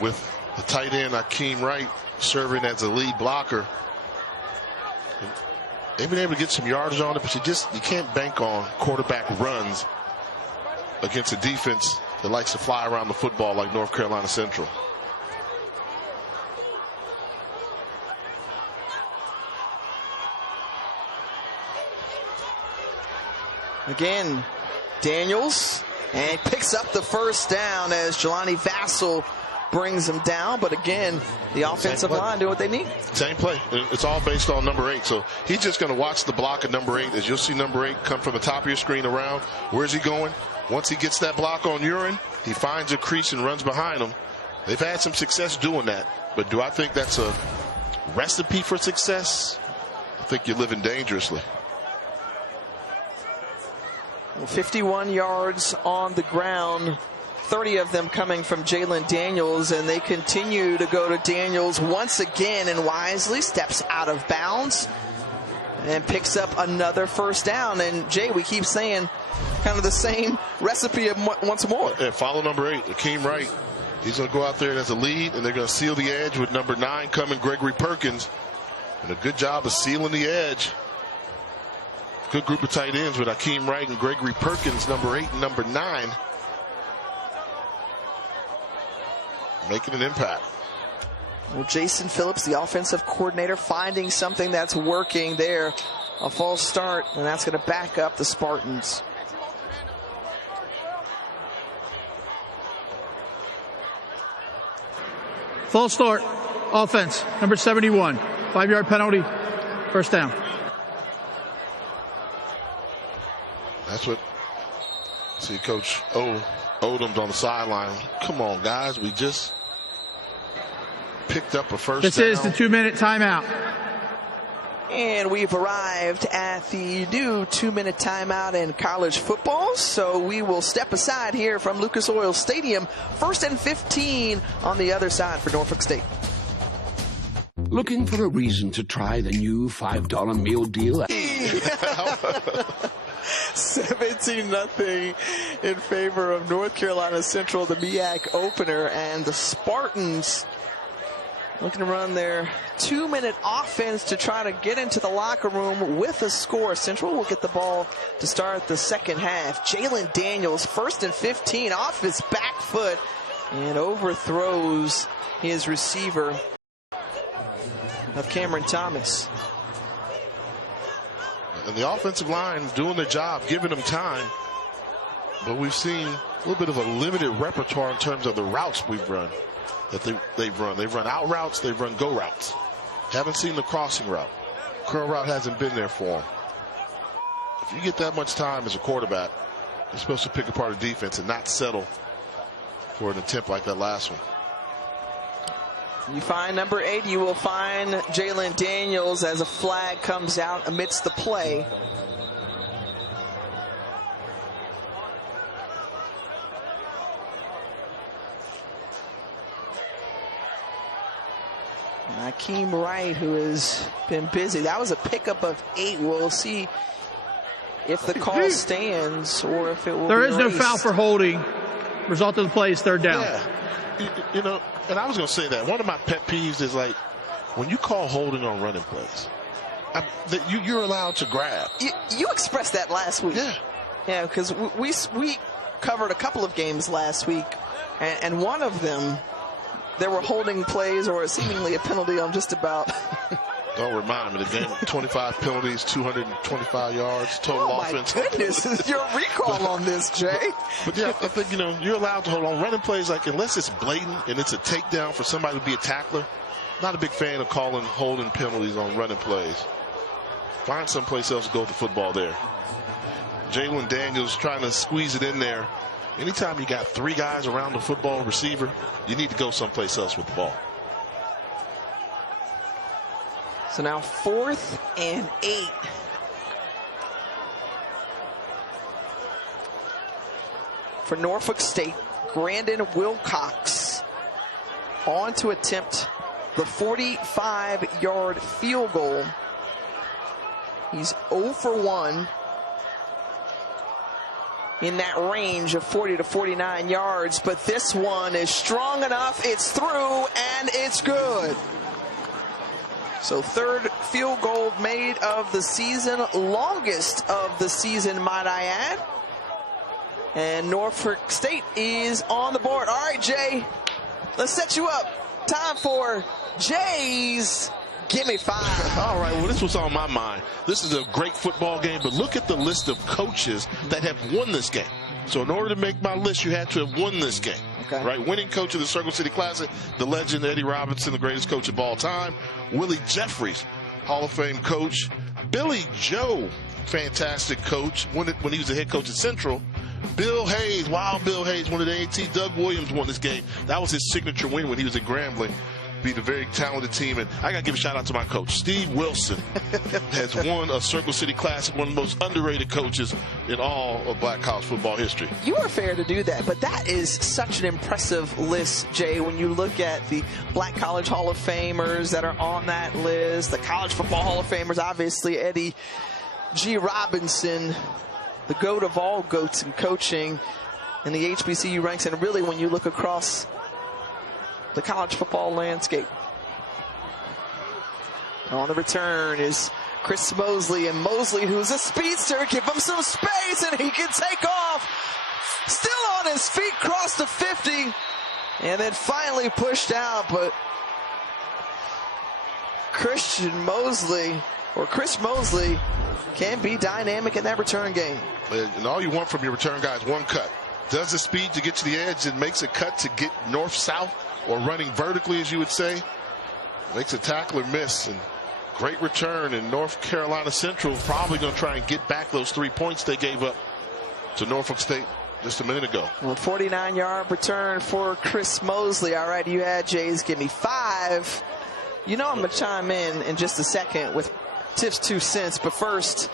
with the tight end Akeem Wright serving as the lead blocker. They've been able to get some yardage on it, but you can't bank on quarterback runs against a defense that likes to fly around the football like North Carolina Central. Again, Daniels, and picks up the first down as Jelani Vassell brings him down, but again, the offensive line doing what they need. Same play. It's all based on number 8. So he's just going to watch the block of number 8. As you'll see number 8 come from the top of your screen around. Where's he going? Once he gets that block on Urin, he finds a crease and runs behind him. They've had some success doing that, but do I think that's a recipe for success? I think you're living dangerously. 51 yards on the ground. 30 of them coming from Jalen Daniels, and they continue to go to Daniels once again, and wisely steps out of bounds and picks up another first down. And Jay, we keep saying kind of the same recipe once more. Yeah, follow number 8, Akeem Wright. He's going to go out there as a lead, and they're going to seal the edge with number 9 coming, Gregory Perkins. And a good job of sealing the edge. Good group of tight ends with Akeem Wright and Gregory Perkins, number 8 and number 9. Making an impact. Well, Jason Phillips, the offensive coordinator, finding something that's working there. A false start, and that's going to back up the Spartans. False start, offense, number 71. 5-yard penalty, first down. That's what, see Coach Odom's on the sideline. Come on, guys, we just picked up a first down. This is the 2-minute timeout. And we've arrived at the new 2-minute timeout in college football. So we will step aside here from Lucas Oil Stadium. 1st and 15 on the other side for Norfolk State. Looking for a reason to try the new $5 meal deal? 17-0 in favor of North Carolina Central, the MEAC opener, and the Spartans looking to run their 2-minute offense to try to get into the locker room with a score. Central will get the ball to start the second half. Jalen Daniels, 1st and 15, off his back foot and overthrows his receiver. of Cameron Thomas. And the offensive line doing their job, giving them time. But we've seen a little bit of a limited repertoire in terms of the routes we've run. They've run out routes, they've run go routes. Haven't seen the crossing route. Curl route hasn't been there for them. If you get that much time as a quarterback, you're supposed to pick apart a defense and not settle for an attempt like that last one. You find number 8, you will find Jalen Daniels as a flag comes out amidst the play. Akeem Wright, who has been busy. That was a pickup of 8. We'll see if the call stands or if it will There be is erased. no foul for holding. Result of the play is 3rd down. Yeah. You know, and I was going to say that. One of my pet peeves is like when you call holding on running plays, you're allowed to grab. You expressed that last week. Yeah. Yeah, because we covered a couple of games last week, and one of them, there were holding plays or seemingly a penalty on just about. Don't remind me, the game, 25 penalties, 225 yards, total offense. Oh, my goodness. Your recall on this, Jay. But, yeah, I think, you're allowed to hold on. Running plays, like, unless it's blatant and it's a takedown for somebody to be a tackler, not a big fan of calling holding penalties on running plays. Find someplace else to go with the football there. Jalen Daniels trying to squeeze it in there. Anytime you got 3 guys around the football receiver, you need to go someplace else with the ball. So now 4th and 8. For Norfolk State, Grandin Wilcox on to attempt the 45-yard field goal. He's 0 for 1 in that range of 40 to 49 yards, but this one is strong enough. It's through and it's good. So 3rd field goal made of the season, longest of the season, might I add. And Norfolk State is on the board. All right, Jay, let's set you up. Time for Jay's Gimme 5. All right, well, this was on my mind. This is a great football game, but look at the list of coaches that have won this game. So in order to make my list, you had to have won this game. Okay. Right? Winning coach of the Circle City Classic, the legend Eddie Robinson, the greatest coach of all time. Willie Jeffries, Hall of Fame coach. Billy Joe, fantastic coach when he was the head coach at Central. Bill Hayes, Wild Bill Hayes, won at A&T. Doug Williams won this game. That was his signature win when he was at Grambling. Beat a very talented team, and I got to give a shout out to my coach. Steve Wilson has won a Circle City Classic, one of the most underrated coaches in all of black college football history. You are fair to do that, but that is such an impressive list, Jay, when you look at the Black College Hall of Famers that are on that list, the College Football Hall of Famers, obviously Eddie G. Robinson, the GOAT of all GOATs in coaching in the HBCU ranks, and really when you look across the college football landscape. On the return is Chris Mosley, and Mosley, who's a speedster, give him some space and he can take off. Still on his feet, crossed the 50, and then finally pushed out, but Chris Mosley can be dynamic in that return game. And all you want from your return guy is one cut. Does the speed to get to the edge and makes a cut to get north-south, or running vertically, as you would say. Makes a tackler miss. And great return in North Carolina Central. Probably going to try and get back those 3 points they gave up to Norfolk State just a minute ago. Well, 49-yard return for Chris Mosley. All right, you had Jay's Give Me 5. You know I'm going to chime in just a second with Tiff's 2 cents. But first,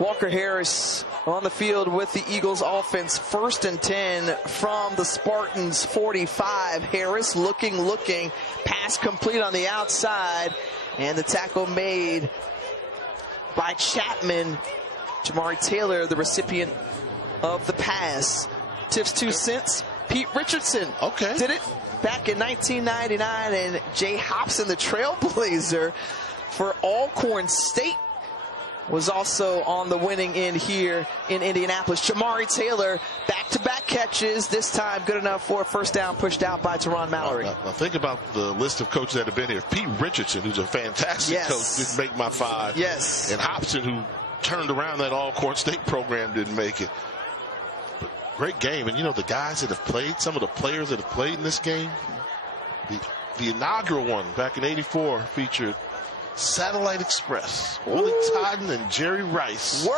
Walker Harris on the field with the Eagles offense. 1st and 10 from the Spartans 45. Harris looking, pass complete on the outside, and the tackle made by Chapman. Jamari Taylor, the recipient of the pass. Tiff's 2 cents. Pete Richardson did it back in 1999, and Jay Hobson, the trailblazer for Alcorn State, was also on the winning end here in Indianapolis. Jamari Taylor, back-to-back catches, this time good enough for a first down pushed out by Teron Mallory. Now think about the list of coaches that have been here. Pete Richardson, who's a fantastic coach, didn't make my 5. Yes. And Hobson, who turned around that all-court state program, didn't make it. But great game. And, you know, the guys that have played, some of the players that have played in this game, the inaugural one back in '84 featured Satellite Express, Willie Totten and Jerry Rice.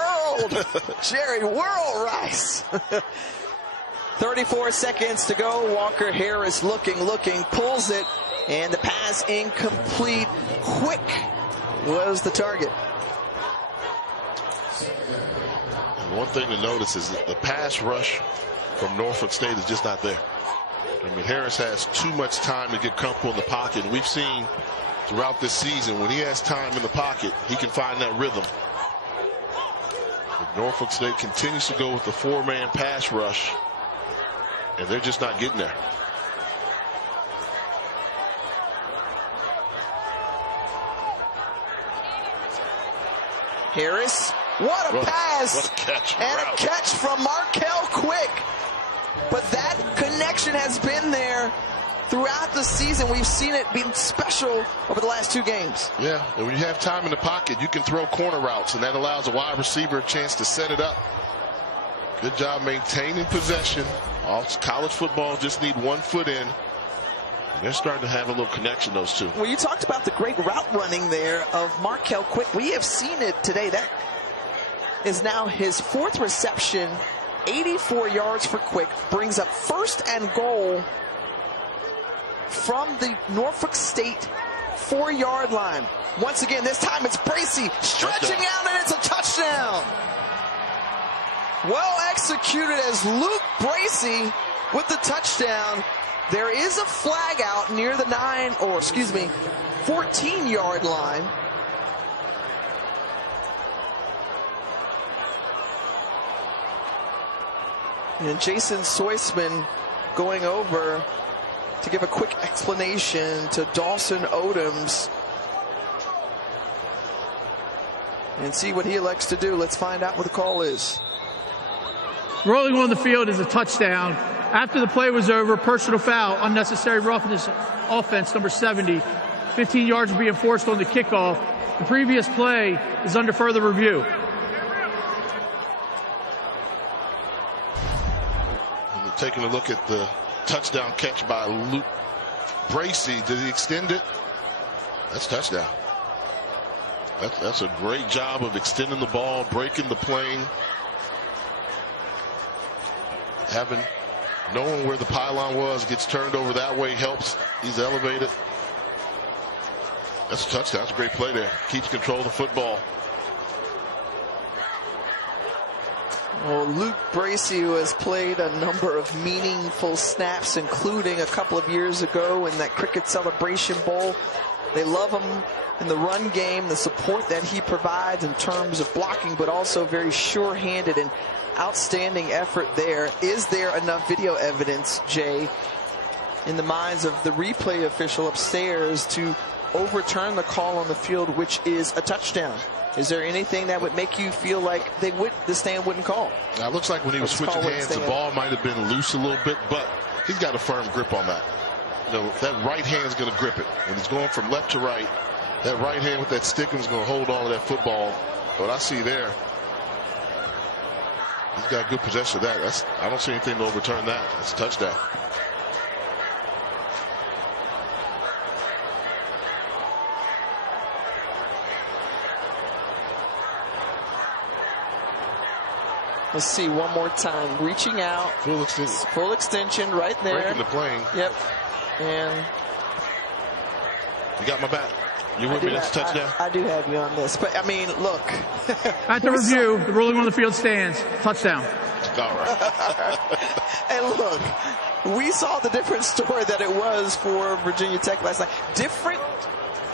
Jerry World Rice. 34 seconds to go. Walker Harris looking, pulls it, and the pass incomplete. Quick was the target. And one thing to notice is that the pass rush from Norfolk State is just not there. I mean, Harris has too much time to get comfortable in the pocket. And we've seen throughout this season, when he has time in the pocket, he can find that rhythm. But Norfolk State continues to go with the 4-man pass rush, and they're just not getting there. Harris, what a pass. What a catch. And a catch from Markel Quick. But that connection has been there throughout the season. We've seen it being special over the last 2 games. Yeah, and when you have time in the pocket, you can throw corner routes, and that allows a wide receiver a chance to set it up. Good job maintaining possession. All college football just need 1 foot in. And they're starting to have a little connection, those two. Well, you talked about the great route running there of Markel Quick. We have seen it today. That is now his 4th reception. 84 yards for Quick. Brings up 1st and goal from the Norfolk State 4-yard line. Once again, this time it's Bracey stretching out, and it's a touchdown. Well executed as Luke Bracey with the touchdown. There is a flag out near the 14-yard line. And Jason Soisman going over to give a quick explanation to Dawson Odoms and see what he elects to do. Let's find out what the call is. Rolling on the field is a touchdown. After the play was over, personal foul, unnecessary roughness, offense, number 70. 15 yards will be enforced on the kickoff. The previous play is under further review. Taking a look at the touchdown catch by Luke Bracey. Did he extend it? That's touchdown. That's a great job of extending the ball, breaking the plane, knowing where the pylon was, gets turned over that way, helps. He's elevated. That's a touchdown. That's a great play there. Keeps control of the football. Well, Luke Bracey, who has played a number of meaningful snaps, including a couple of years ago in that Cricket Celebration Bowl. They love him in the run game, the support that he provides in terms of blocking, but also very sure-handed and outstanding effort there. Is there enough video evidence, Jay, in the minds of the replay official upstairs to overturn the call on the field, which is a touchdown? Is there anything that would make you feel like the stand wouldn't call? Now, it looks like when he was switching hands, the ball might have been loose a little bit, but he's got a firm grip on that. You know, that right hand's going to grip it. When he's going from left to right, that right hand with that stickum is going to hold on to that football. What I see there, he's got good possession of that. I don't see anything to overturn that. It's a touchdown. Let's see one more time. Reaching out. Full extension right there. Breaking the plane. Yep. And you got my back. You with me? That's a touchdown. I do have you on this. But, I mean, look. At the review, the ruling on the field stands. Touchdown. All right. And look, we saw the different story that it was for Virginia Tech last night. Different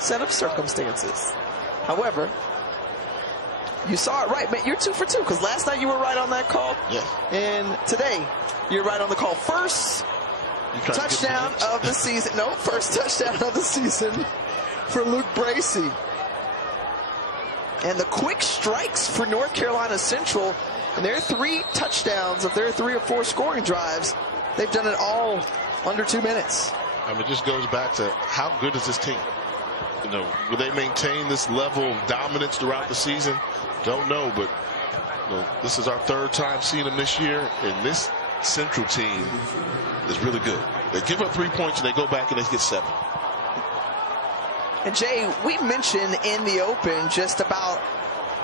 set of circumstances. However, you saw it right, man. You're 2 for 2 because last night you were right on that call. Yeah. And today you're right on the call. First touchdown of the season. No, first touchdown of the season for Luke Bracey. And the quick strikes for North Carolina Central, and their 3 touchdowns of their 3 or 4 scoring drives, they've done it all under 2 minutes. I mean, it just goes back to how good is this team? You know, will they maintain this level of dominance throughout the season? Don't know, but you know, this is our 3rd time seeing them this year, and this Central team is really good. They give up 3 points and they go back and they get 7. And Jay, we mentioned in the open just about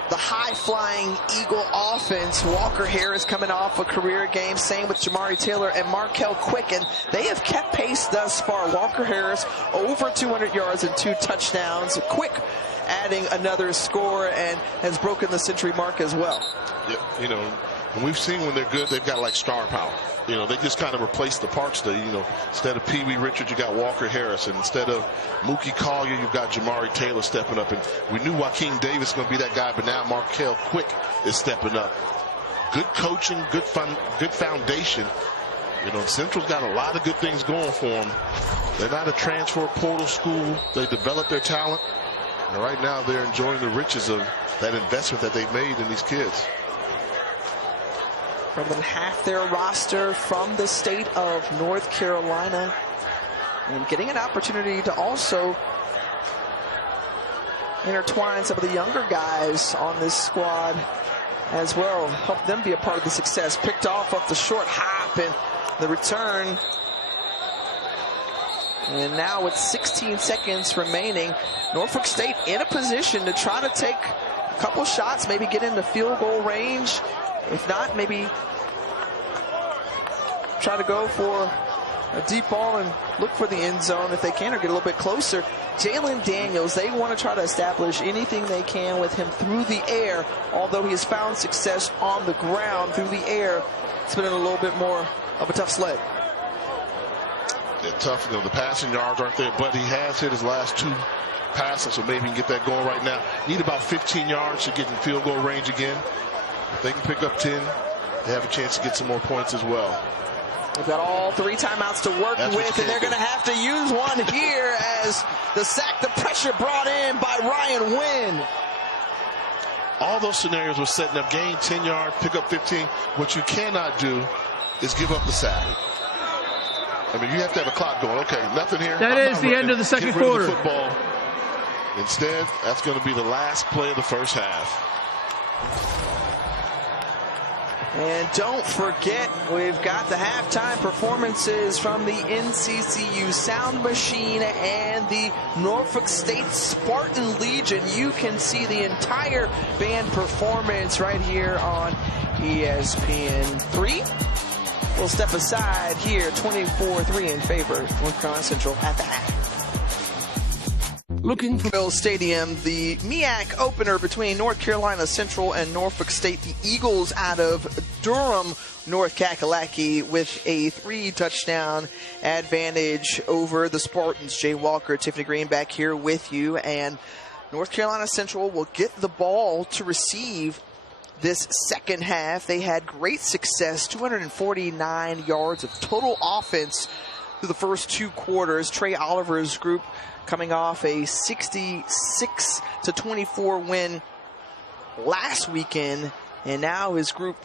the high-flying Eagle offense. Walker Harris coming off a career game. Same with Jamari Taylor and Markel Quick. And they have kept pace thus far. Walker Harris over 200 yards and 2 touchdowns. Quick adding another score and has broken the century mark as well. Yeah, you know, and we've seen when they're good, they've got like star power. You know, they just kind of replaced the parts there. You know, instead of Pee Wee Richards, you got Walker Harris. And instead of Mookie Collier, you've got Jamari Taylor stepping up. And we knew Joaquin Davis was going to be that guy, but now Markel Quick is stepping up. Good coaching, good foundation. You know, Central's got a lot of good things going for them. They're not a transfer portal school. They develop their talent. And right now they're enjoying the riches of that investment that they've made in these kids. More than half their roster from the state of North Carolina, and getting an opportunity to also intertwine some of the younger guys on this squad as well, help them be a part of the success. Picked off the short hop and the return. And now with 16 seconds remaining, Norfolk State in a position to try to take a couple shots, maybe get into field goal range. If not, maybe try to go for a deep ball and look for the end zone if they can, or get a little bit closer. Jalen Daniels, they want to try to establish anything they can with him through the air, although he has found success on the ground. Through the air, it's been a little bit more of a tough sled. Yeah, tough. You know, the passing yards aren't there, but he has hit his last 2 passes, so maybe he can get that going right now. Need about 15 yards to get in field goal range again. If they can pick up 10, they have a chance to get some more points as well. They've got all 3 timeouts to work with, and they're going to have to use one here as the sack, the pressure brought in by Ryan Wynn. All those scenarios were setting up gain 10 yards, pick up 15. What you cannot do is give up the sack. I mean, you have to have a clock going. Okay, nothing here. That is the end of the second quarter. The football. Instead, that's going to be the last play of the first half. And don't forget, we've got the halftime performances from the NCCU Sound Machine and the Norfolk State Spartan Legion. You can see the entire band performance right here on ESPN3. We'll step aside here, 24-3 in favor of North Carolina Central at the half. Looking for Bill Stadium, the MEAC opener between North Carolina Central and Norfolk State. The Eagles out of Durham, North Kakalaki, with a 3-touchdown advantage over the Spartans. Jay Walker, Tiffany Green back here with you, and North Carolina Central will get the ball to receive this second half. They had great success, 249 yards of total offense through the first 2 quarters. Trey Oliver's group coming off a 66-24 win last weekend, and now his group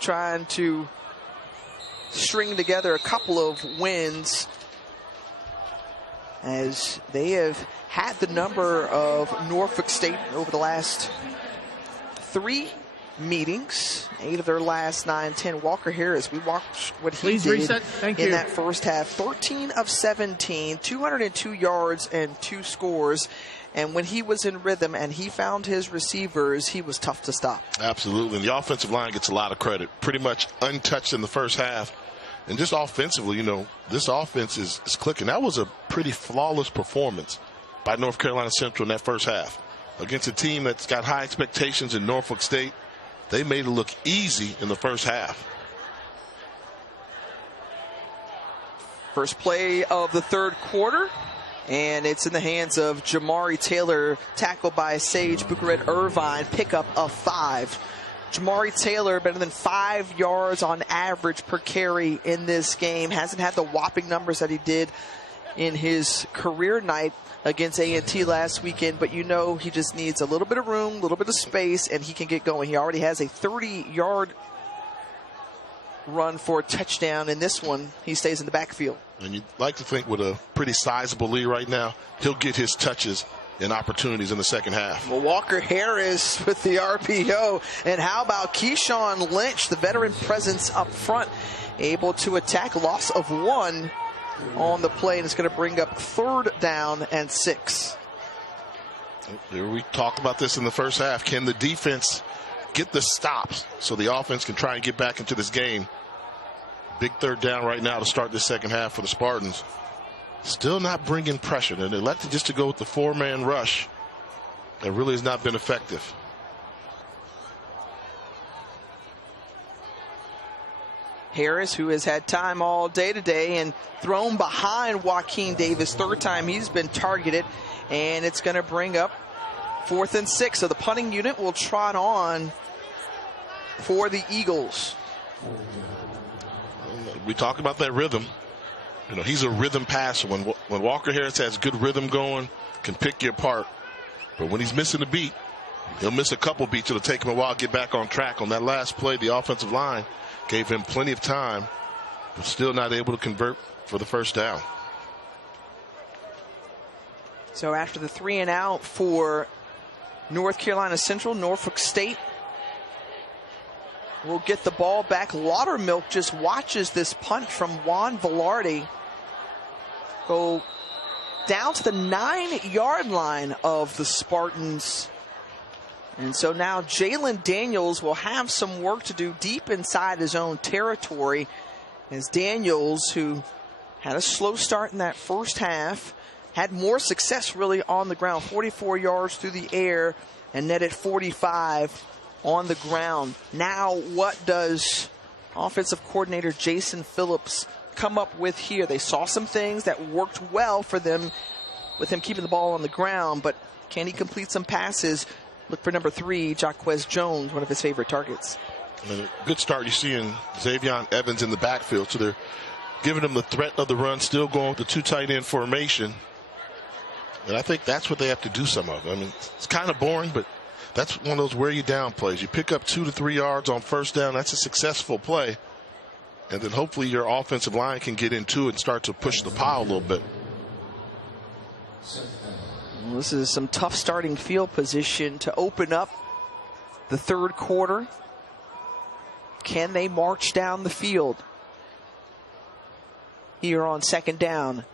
trying to string together a couple of wins as they have had the number of Norfolk State over the last 3 meetings, 8 of their last 9, 10. Walker Harris, we watched what he did in that first half. 13 of 17, 202 yards and 2 scores. And when he was in rhythm and he found his receivers, he was tough to stop. Absolutely. And the offensive line gets a lot of credit. Pretty much untouched in the first half. And just offensively, you know, this offense is clicking. That was a pretty flawless performance by North Carolina Central in that first half. Against a team that's got high expectations in Norfolk State, they made it look easy in the first half. First play of the third quarter, and it's in the hands of Jamari Taylor, tackled by Sage Bucaret Irvine, pickup of 5. Jamari Taylor better than 5 yards on average per carry in this game. Hasn't had the whopping numbers that he did in his career night against A&T last weekend, but you know he just needs a little bit of room, a little bit of space, and he can get going. He already has a 30-yard run for a touchdown. In this one, he stays in the backfield. And you'd like to think with a pretty sizable lead right now, he'll get his touches and opportunities in the second half. Well, Walker Harris with the RPO. And how about Keyshawn Lynch, the veteran presence up front, able to attack. Loss of 1 on the play, and it's going to bring up 3rd down and 6. We talked about this in the first half. Can the defense get the stops so the offense can try and get back into this game? Big 3rd down right now to start the second half for the Spartans. Still not bringing pressure. They elected just to go with the 4-man rush. That really has not been effective. Harris, who has had time all day today and thrown behind Joaquin Davis. 3rd time he's been targeted, and it's going to bring up 4th and 6. So the punting unit will trot on for the Eagles. We talked about that rhythm. You know, he's a rhythm passer. When Walker Harris has good rhythm going, can pick you apart. But when he's missing a beat, he'll miss a couple beats. It'll take him a while to get back on track. On that last play, the offensive line gave him plenty of time, but still not able to convert for the 1st down. So after the 3 and out for North Carolina Central, Norfolk State will get the ball back. Laudermilk just watches this punt from Juan Velarde go down to the 9-yard line of the Spartans. And so now Jalen Daniels will have some work to do deep inside his own territory, as Daniels, who had a slow start in that first half, had more success really on the ground. 44 yards through the air and netted 45 on the ground. Now what does offensive coordinator Jason Phillips come up with here? They saw some things that worked well for them with him keeping the ball on the ground, but can he complete some passes? Look for number 3, Jaquez Jones, one of his favorite targets. And a good start you see in Xavion Evans in the backfield. So they're giving him the threat of the run, still going with the 2 tight end formation. And I think that's what they have to do some of. I mean, it's kind of boring, but that's one of those wear you down plays. You pick up 2 to 3 yards on 1st down. That's a successful play. And then hopefully your offensive line can get into it and start to push the pile a little bit. Well, this is some tough starting field position to open up the 3rd quarter. Can they march down the field here on 2nd down?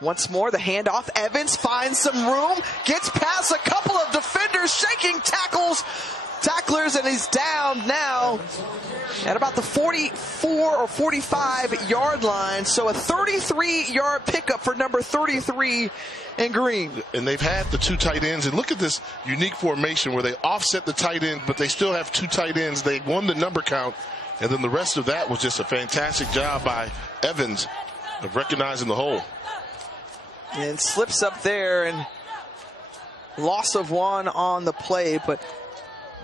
Once more, the handoff. Evans finds some room, gets past a couple of defenders, shaking tacklers, and he's down now at about the 44 or 45-yard line. So a 33-yard pickup for number 33 in green. And they've had the 2 tight ends. And look at this unique formation where they offset the tight end, but they still have 2 tight ends. They won the number count, and then the rest of that was just a fantastic job by Evans of recognizing the hole. And slips up there, and loss of 1 on the play. But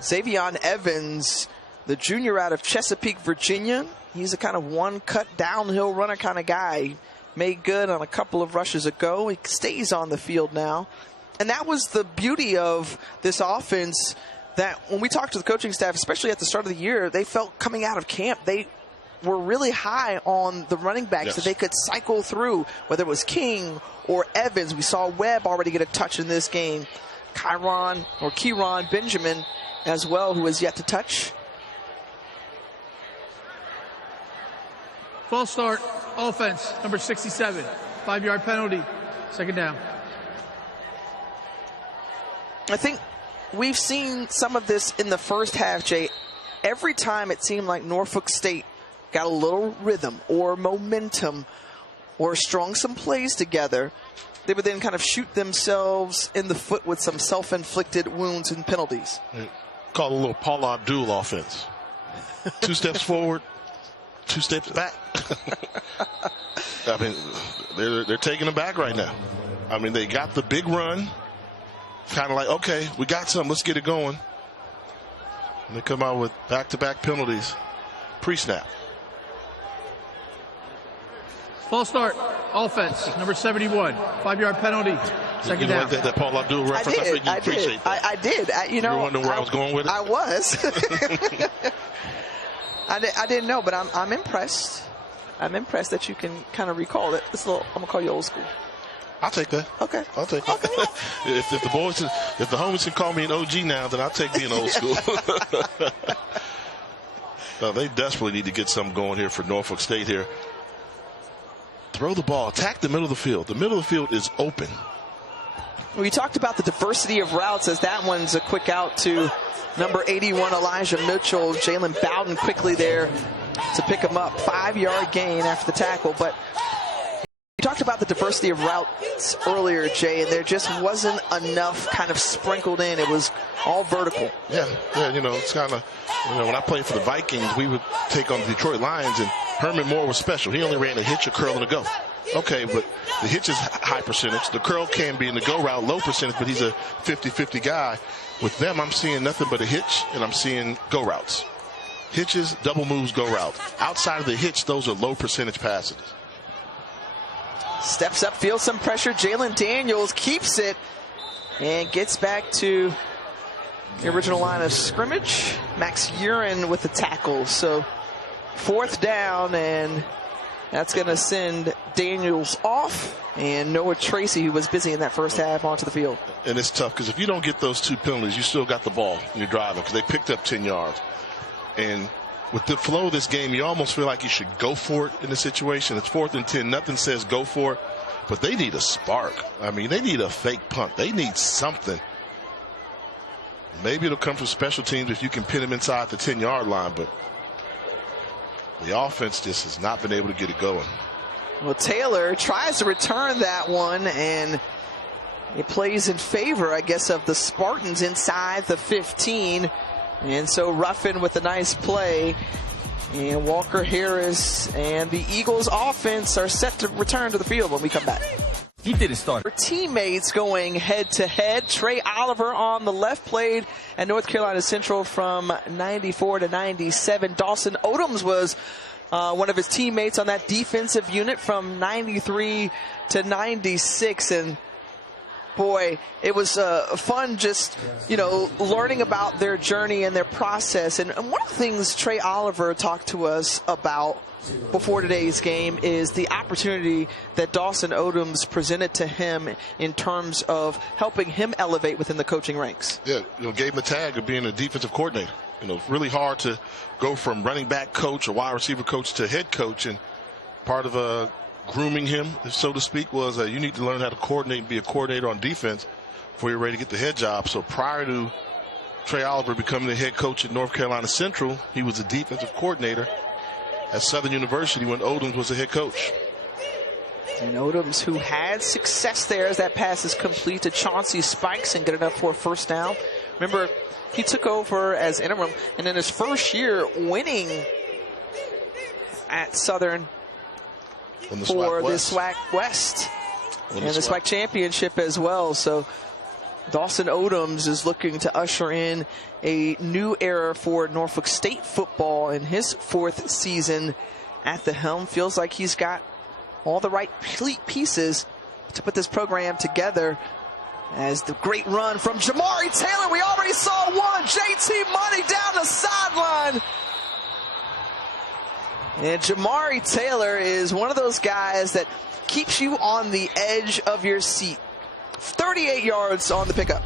Xavion Evans, the junior out of Chesapeake, Virginia, he's a kind of one-cut downhill runner kind of guy. He made good on a couple of rushes ago. He stays on the field now. And that was the beauty of this offense, that when we talked to the coaching staff, especially at the start of the year, they felt coming out of camp, they were really high on the running backs that they could cycle through, whether it was King or Evans. We saw Webb already get a touch in this game. Kieron Benjamin as well, who has yet to touch. False start, offense, number 67. 5-yard penalty, 2nd down. I think we've seen some of this in the first half, Jay. Every time it seemed like Norfolk State got a little rhythm or momentum or strung some plays together, they would then kind of shoot themselves in the foot with some self-inflicted wounds and penalties. Call a little Paula Abdul offense. 2 steps forward, 2 steps back. I mean, they're taking them back right now. I mean, they got the big run. Kind of like, okay, we got some, let's get it going. And they come out with back-to-back penalties pre-snap. False start, offense, number 71, 5-yard penalty, second down. Like that Paul Abdul reference? I did. You know, you wondering where I was going with it? I was. I didn't know, but I'm impressed. I'm impressed that you can kind of recall it. I'm gonna call you old school. I'll take that. Okay. I'll take it. if the homies can call me an OG now, then I'll take being old school. No, they desperately need to get something going here for Norfolk State here. Throw the ball, attack the middle of the field. The middle of the field is open. We talked about the diversity of routes, as that one's a quick out to number 81, Elijah Mitchell. Jalen Bowden quickly there to pick him up. 5-yard gain after the tackle. But you talked about the diversity of routes earlier, Jay, and there just wasn't enough kind of sprinkled in. It was all vertical. Yeah, you know, it's kind of, you know, when I played for the Vikings, we would take on the Detroit Lions, and Herman Moore was special. He only ran a hitch, a curl, and a go. Okay, but the hitch is high percentage. The curl can be in the go route, low percentage, but he's a 50-50 guy. With them, I'm seeing nothing but a hitch, and I'm seeing go routes. Hitches, double moves, go route. Outside of the hitch, those are low percentage passes. Steps up, feels some pressure. Jalen Daniels keeps it and gets back to the original line of scrimmage. Max Urin with the tackle. So 4th down, and that's going to send Daniels off, and Noah Tracy, who was busy in that first half, onto the field. And it's tough because if you don't get those 2 penalties, you still got the ball and you're driving, because they picked up 10 yards. And with the flow of this game, you almost feel like you should go for it in this situation. It's 4th and 10. Nothing says go for it, but they need a spark. I mean, they need a fake punt. They need something. Maybe it'll come from special teams if you can pin them inside the 10-yard line, but the offense just has not been able to get it going. Well, Taylor tries to return that one, and it plays in favor, I guess, of the Spartans inside the 15. And so Ruffin with a nice play, and Walker Harris and the Eagles offense are set to return to the field when we come back. He didn't start. Our teammates going head to head. Trey Oliver on the left, played at North Carolina Central from 94 to 97. Dawson Odoms was one of his teammates on that defensive unit from 93 to 96. And boy, it was fun just, you know, learning about their journey and their process. And one of the things Trey Oliver talked to us about before today's game is the opportunity that Dawson Odoms presented to him in terms of helping him elevate within the coaching ranks. Yeah, you know, gave him a tag of being a defensive coordinator. You know, it's really hard to go from running back coach or wide receiver coach to head coach, and part of grooming him, so to speak, was you need to learn how to coordinate and be a coordinator on defense before you're ready to get the head job. So prior to Trey Oliver becoming the head coach at North Carolina Central, he was a defensive coordinator at Southern University when Odoms was the head coach. And Odoms, who had success there as that pass is complete to Chauncey Spikes and good enough for a first down. Remember, he took over as interim, and in his first year winning at Southern for the SWAC West and the SWAC championship as well. So Dawson Odoms is looking to usher in a new era for Norfolk State football in his 4th season at the helm. Feels like he's got all the right pieces to put this program together. As the great run from Jamari Taylor, we already saw one. JT Money down the sideline. And Jamari Taylor is one of those guys that keeps you on the edge of your seat. 38 yards on the pickup.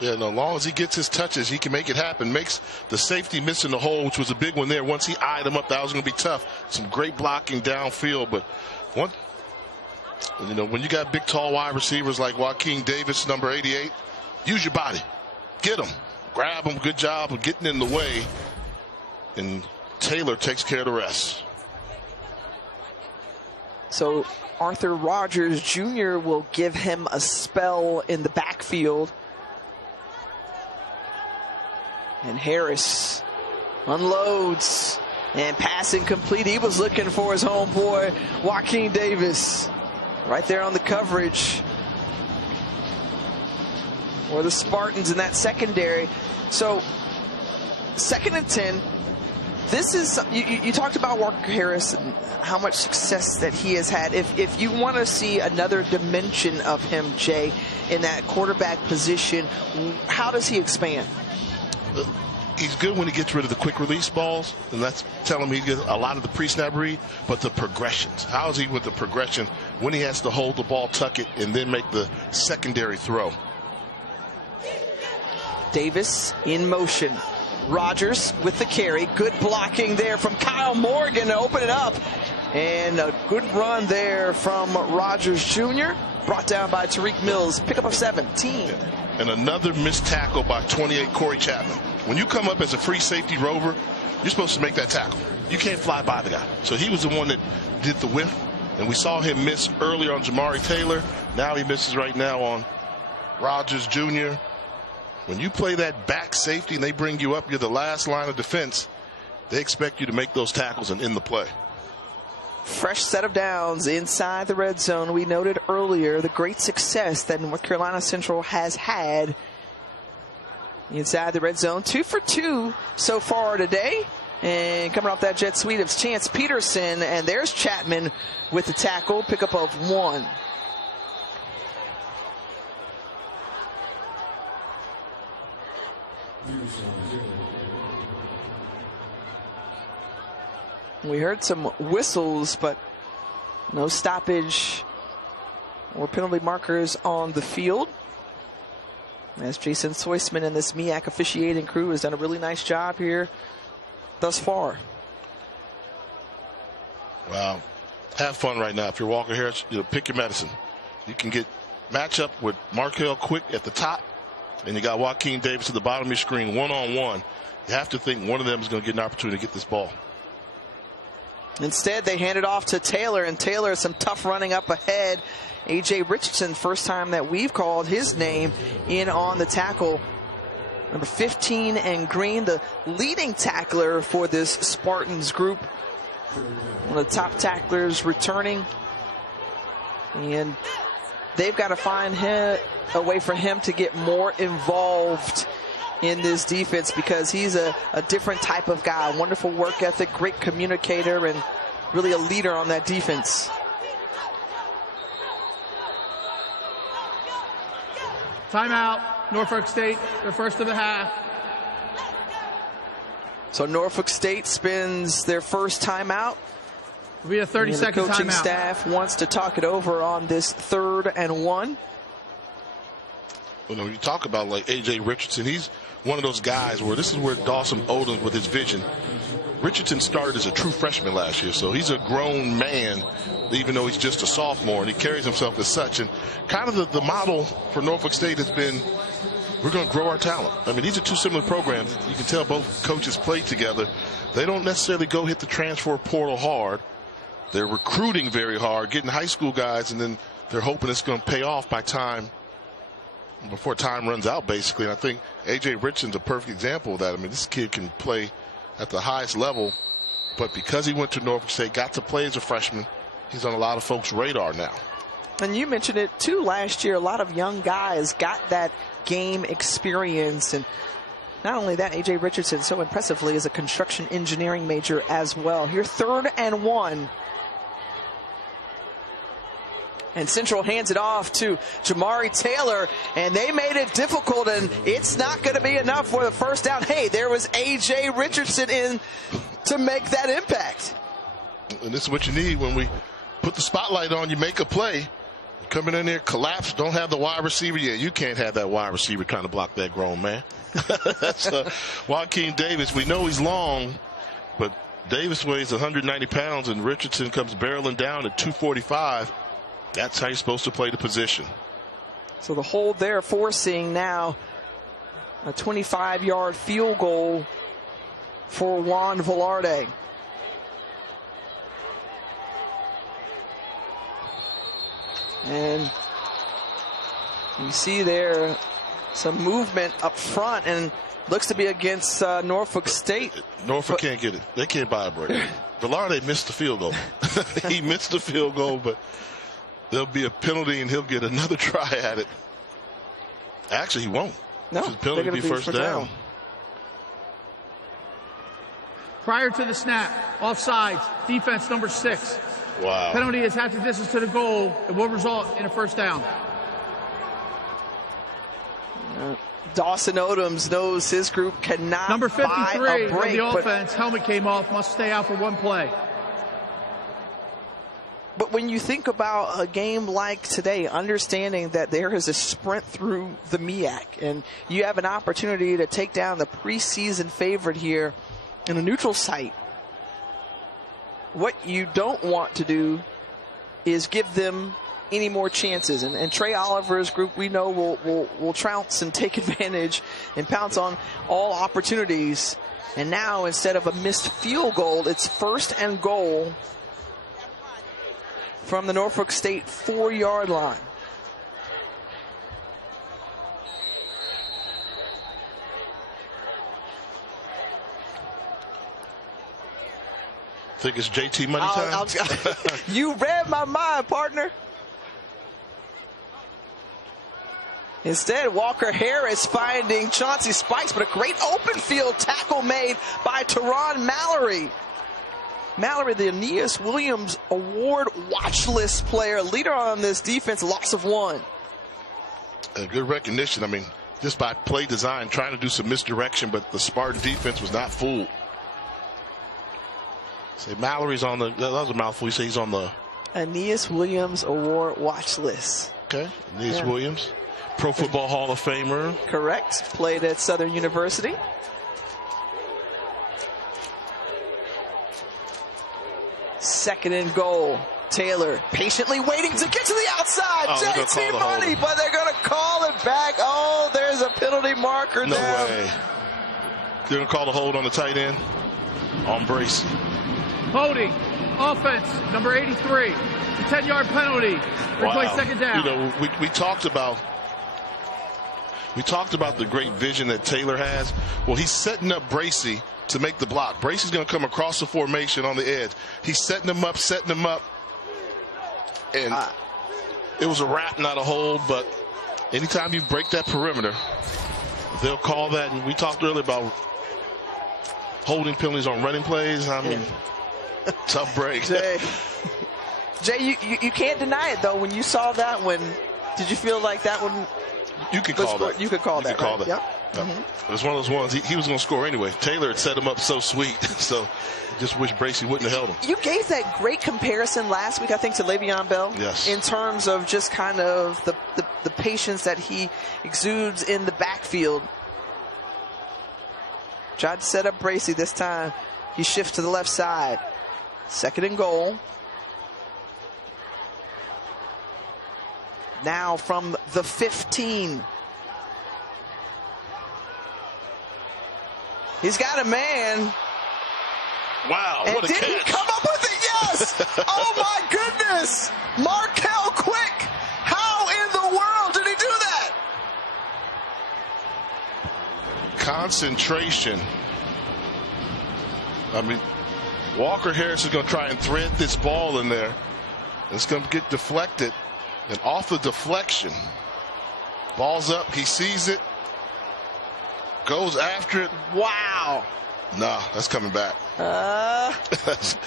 Yeah, no, as long as he gets his touches, he can make it happen. Makes the safety miss in the hole, which was a big one there. Once he eyed him up, that was going to be tough. Some great blocking downfield, but you know, when you got big, tall wide receivers like Joaquin Davis, number 88, use your body. Get him. Grab him. Good job of getting in the way. And Taylor takes care of the rest. So Arthur Rogers Jr. will give him a spell in the backfield. And Harris unloads and passing complete. He was looking for his homeboy, Joaquin Davis, right there on the coverage for the Spartans in that secondary. So 2nd and 10. This is, you talked about Walker Harris and how much success that he has had. If you want to see another dimension of him, Jay, in that quarterback position, how does he expand? He's good when he gets rid of the quick release balls, and that's telling me he gets a lot of the pre-snap read, but the progressions. How is he with the progression when he has to hold the ball, tuck it, and then make the secondary throw? Davis in motion. Rogers with the carry. Good blocking there from Kyle Morgan to open it up. And a good run there from Rogers Jr. Brought down by Tariq Mills. Pickup of 17. And another missed tackle by 28 Corey Chapman. When you come up as a free safety rover, you're supposed to make that tackle. You can't fly by the guy. So he was the one that did the whiff. And we saw him miss earlier on Jamari Taylor. Now he misses right now on Rogers Jr. When you play that back safety and they bring you up, you're the last line of defense. They expect you to make those tackles and end the play. Fresh set of downs inside the red zone. We noted earlier the great success that North Carolina Central has had inside the red zone. 2 for 2 so far today. And coming off that jet sweep, it's Chance Peterson. And there's Chapman with the tackle. Pickup of 1. We heard some whistles, but no stoppage or penalty markers on the field. As Jason Soisman and this MEAC officiating crew has done a really nice job here thus far. Wow. Have fun right now. If you're Walker Harris, pick your medicine. You can get match up with Markel Quick at the top, and you got Joaquin Davis at the bottom of your screen, one-on-one. You have to think one of them is going to get an opportunity to get this ball. Instead, they hand it off to Taylor, and Taylor, some tough running up ahead. A.J. Richardson, first time that we've called his name in on the tackle. Number 15 and Green, the leading tackler for this Spartans group. One of the top tacklers returning. And they've got to find a way for him to get more involved in this defense, because he's a different type of guy. Wonderful work ethic, great communicator, and really a leader on that defense. Timeout, Norfolk State, their first of the half. So Norfolk State spends their first timeout. It'll be a 30-second timeout. The coaching staff wants to talk it over on this 3rd and 1. You talk about like A.J. Richardson, he's one of those guys where this is where Dawson Odom with his vision. Richardson started as a true freshman last year, so he's a grown man, even though he's just a sophomore, and he carries himself as such. And kind of the model for Norfolk State has been, we're going to grow our talent. I mean, these are two similar programs. You can tell both coaches play together. They don't necessarily go hit the transfer portal hard. They're recruiting very hard, getting high school guys, and then they're hoping it's going to pay off before time runs out, basically. And I think A.J. Richardson's a perfect example of that. I mean, this kid can play at the highest level, but because he went to Norfolk State, got to play as a freshman, he's on a lot of folks' radar now. And you mentioned it too last year. A lot of young guys got that game experience. And not only that, A.J. Richardson so impressively is a construction engineering major as well. Here, 3rd and 1. And Central hands it off to Jamari Taylor, and they made it difficult, and it's not going to be enough for the first down. Hey, there was A.J. Richardson in to make that impact. And this is what you need when we put the spotlight on you, make a play. Coming in there, collapse, don't have the wide receiver. Yeah, you can't have that wide receiver trying to block that grown man. That's Joaquin Davis. We know he's long, but Davis weighs 190 pounds, and Richardson comes barreling down at 245. That's how you're supposed to play the position. So the hold there forcing now a 25-yard field goal for Juan Velarde. And you see there some movement up front, and looks to be against Norfolk State. Norfolk can't get it. They can't buy a break. Velarde missed the field goal. He missed the field goal, but there'll be a penalty, and he'll get another try at it. Actually, he won't. No, the penalty will be first down. Prior to the snap, offsides, defense number 6. Wow. Penalty is half the distance to the goal. It will result in a first down. Dawson Odoms knows his group cannot Number 53 buy a break, on the offense, helmet came off, must stay out for one play. But when you think about a game like today, understanding that there is a sprint through the MEAC, and you have an opportunity to take down the preseason favorite here in a neutral site, what you don't want to do is give them any more chances. And Trey Oliver's group, we know, will trounce and take advantage and pounce on all opportunities. And now, instead of a missed field goal, it's 1st and goal from the Norfolk State 4-yard line. Think it's JT money time? You read my mind, partner. Instead, Walker Harris finding Chauncey Spikes, but a great open field tackle made by Teron Mallory. Mallory, the Aeneas Williams Award watch list player, leader on this defense, loss of 1. A good recognition. I mean, just by play design, trying to do some misdirection, but the Spartan defense was not fooled. Say Mallory's on the, that was a mouthful. You say he's on the Aeneas Williams Award watch list. Okay, Aeneas Williams, Pro Football Hall of Famer. Correct. Played at Southern University. Second and goal. Taylor patiently waiting to get to the outside. JT Money, but they're going to call it back. Oh, there's a penalty marker No down. way. They're going to call the hold on the tight end on Bracey. Holding, offense, number 83. It's a 10-yard penalty. Replay second down. You know, we talked about the great vision that Taylor has. Well, he's setting up Bracey to make the block. Bracey's going to come across the formation on the edge. He's setting him up. And it was a wrap, not a hold. But anytime you break that perimeter, they'll call that. And we talked earlier about holding penalties on running plays. I mean, tough break. Jay, you can't deny it, though. When you saw that one, did you feel like that one? You can call that. You could call that. Call that. Yep. It was one of those ones. He was going to score anyway. Taylor had set him up so sweet. So just wish Bracey wouldn't have held him. You gave that great comparison last week, I think, to Le'Veon Bell. Yes. In terms of just kind of the patience that he exudes in the backfield. Tried to set up Bracey this time. He shifts to the left side. Second and goal. Now from the 15. He's got a man. Wow, and what a did catch. He come up with it? Yes! Oh my goodness! Markel Quick! How in the world did he do that? Concentration. I mean, Walker Harris is going to try and thread this ball in there. It's going to get deflected. And off the deflection, ball's up. He sees it. Goes after it. Wow. Nah, that's coming back.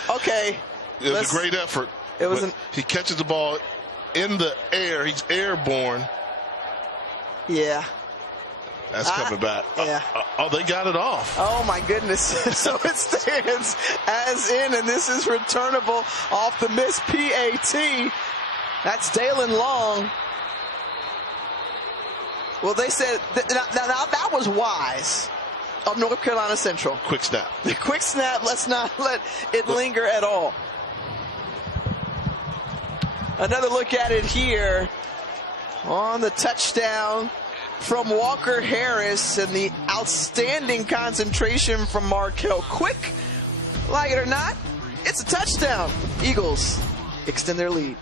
Okay. It was a great effort. It was. He catches the ball in the air. He's airborne. Yeah. That's coming back. Yeah. Oh, they got it off. Oh, my goodness. So it stands as in, and this is returnable off the missed PAT. That's Dalen Long. Well, they said, now that was wise of North Carolina Central. Quick snap. The quick snap, let's not let it linger at all. Another look at it here on the touchdown from Walker Harris and the outstanding concentration from Markel Quick. Like it or not, it's a touchdown. Eagles extend their lead.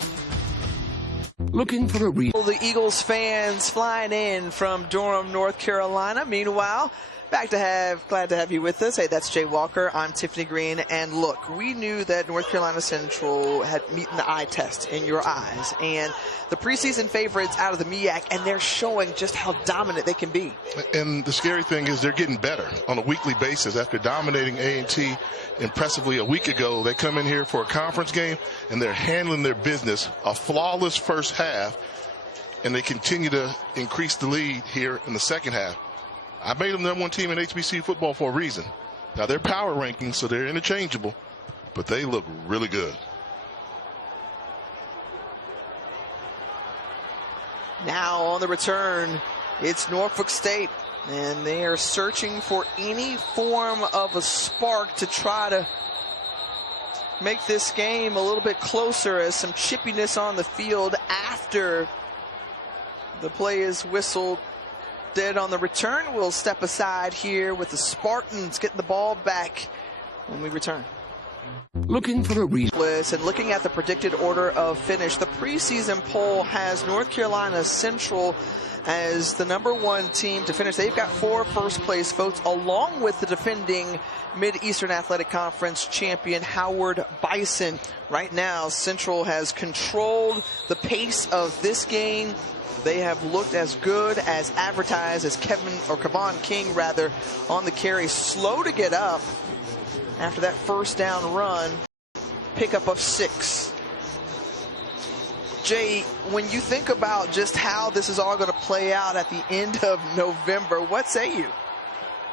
Looking for a reason. The Eagles fans flying in from Durham, North Carolina. Meanwhile, Glad to have you with us. Hey, that's Jay Walker. I'm Tiffany Green. And look, we knew that North Carolina Central had meeting the eye test in your eyes. And the preseason favorites out of the MEAC, and they're showing just how dominant they can be. And the scary thing is they're getting better on a weekly basis. After dominating A&T impressively a week ago, they come in here for a conference game, and they're handling their business. A flawless first half, and they continue to increase the lead here in the second half. I made them #1 team in HBCU football for a reason. Now, they're power rankings, so they're interchangeable, but they look really good. Now on the return, it's Norfolk State, and they are searching for any form of a spark to try to make this game a little bit closer, as some chippiness on the field after the play is whistled dead on the return. We'll step aside here with the Spartans getting the ball back when we return. Looking for a reason. And looking at the predicted order of finish, the preseason poll has North Carolina Central as the #1 team to finish. They've got 4 first-place votes, along with the defending Mid-Eastern Athletic Conference champion Howard Bison. Right now, Central has controlled the pace of this game. They have looked as good as advertised, as Kevon King on the carry. Slow to get up after that first down run. Pickup of 6. Jay, when you think about just how this is all going to play out at the end of November, what say you?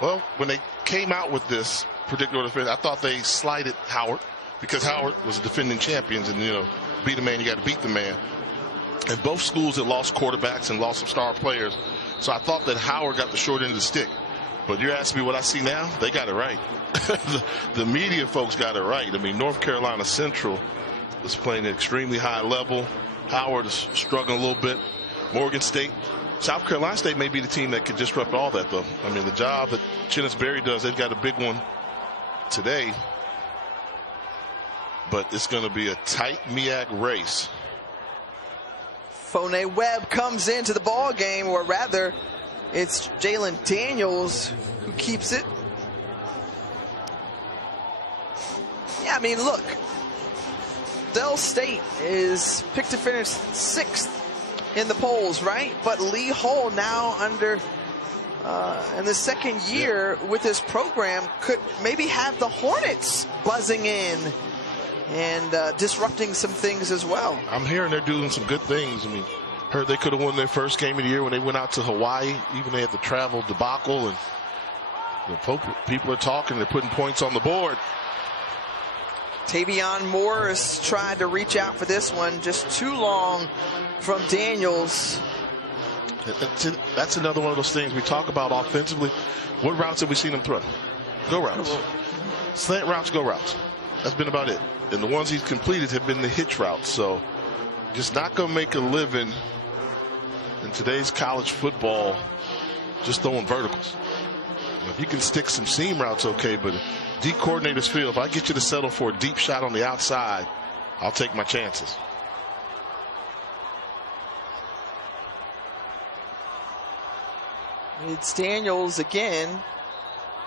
Well, when they came out with this predicted order of finish, I thought they slighted Howard, because Howard was a defending champions, and beat a man, you got to beat the man. And both schools had lost quarterbacks and lost some star players. So I thought that Howard got the short end of the stick. But you're asking me what I see now? They got it right. the media folks got it right. I mean, North Carolina Central is playing at an extremely high level. Howard is struggling a little bit. Morgan State. South Carolina State may be the team that could disrupt all that, though. I mean, the job that Chennis Berry does, they've got a big one today. But it's going to be a tight MEAC race. Phone Webb comes into the ball game, or rather, it's Jalen Daniels who keeps it. Yeah, I mean, look, Del State is picked to finish 6th in the polls, right? But Lee Hull now in the second year with this program could maybe have the Hornets buzzing in and disrupting some things as well. I'm hearing they're doing some good things. I mean, heard they could have won their first game of the year when they went out to Hawaii. Even they had the travel debacle, and people are talking. They're putting points on the board. Tavion Morris tried to reach out for this one, just too long from Daniels. That's another one of those things we talk about offensively. What routes have we seen him throw? Go routes. Slant routes, go routes. That's been about it. And the ones he's completed have been the hitch routes. So just not going to make a living in today's college football just throwing verticals. If you can stick some seam routes, okay, but D coordinators feel if I get you to settle for a deep shot on the outside, I'll take my chances. It's Daniels again,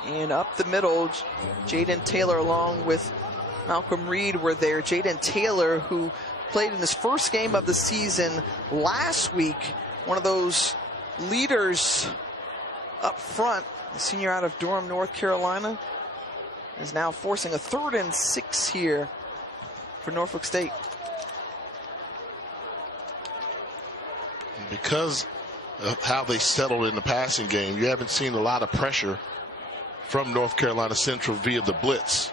and up the middle, Jaden Taylor along with Malcolm Reed were there. Jaden Taylor, who played in his first game of the season last week, one of those leaders up front, the senior out of Durham, North Carolina, is now forcing a 3rd and 6 here for Norfolk State. Because of how they settled in the passing game, you haven't seen a lot of pressure from North Carolina Central via the blitz.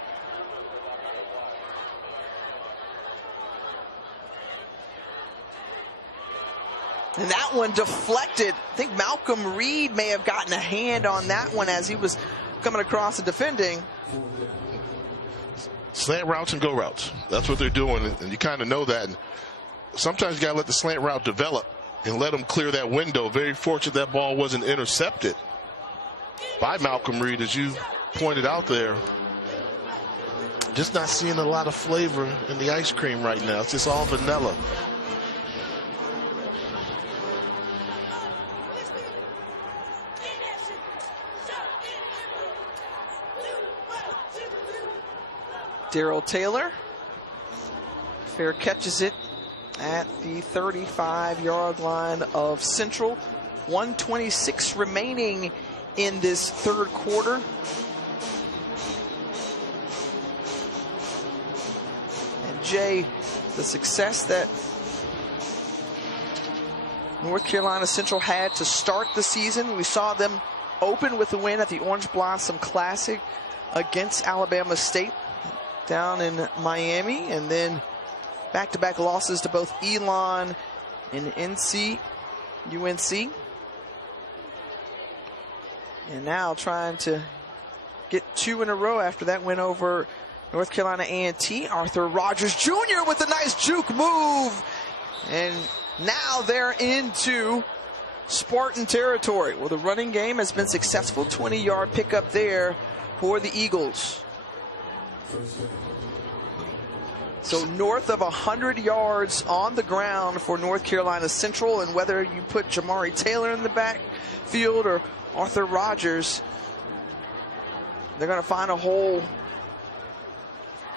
And that one deflected. I think Malcolm Reed may have gotten a hand on that one as he was coming across and defending. Slant routes and go routes. That's what they're doing, and you kind of know that. And sometimes you got to let the slant route develop and let them clear that window. Very fortunate that ball wasn't intercepted by Malcolm Reed, as you pointed out there. Just not seeing a lot of flavor in the ice cream right now. It's just all vanilla. Darrell Taylor. Fair catches it at the 35-yard line of Central. 1:26 remaining in this third quarter. And Jay, the success that North Carolina Central had to start the season, we saw them open with a win at the Orange Blossom Classic against Alabama State down in Miami, and then back-to-back losses to both Elon and UNC. And now trying to get 2 in a row after that win over North Carolina A&T. Arthur Rogers Jr. with a nice juke move. And now they're into Spartan territory. Well, the running game has been successful. 20-yard pickup there for the Eagles. So north of 100 yards on the ground for North Carolina Central. And whether you put Jamari Taylor in the backfield or Arthur Rogers, they're going to find a hole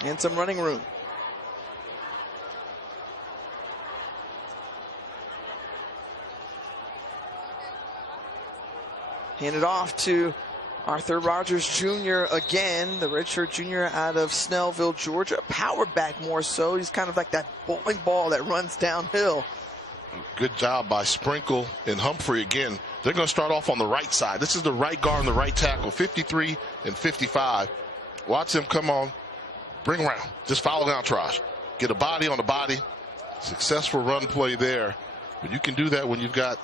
and some running room. Handed off to Arthur Rogers Jr. again, the redshirt junior out of Snellville, Georgia. Power back more so. He's kind of like that bowling ball that runs downhill. Good job by Sprinkle and Humphrey again. They're going to start off on the right side. This is the right guard and the right tackle, 53 and 55. Watch them come on, bring around, just follow the entourage. Get a body on the body. Successful run play there. But you can do that when you've got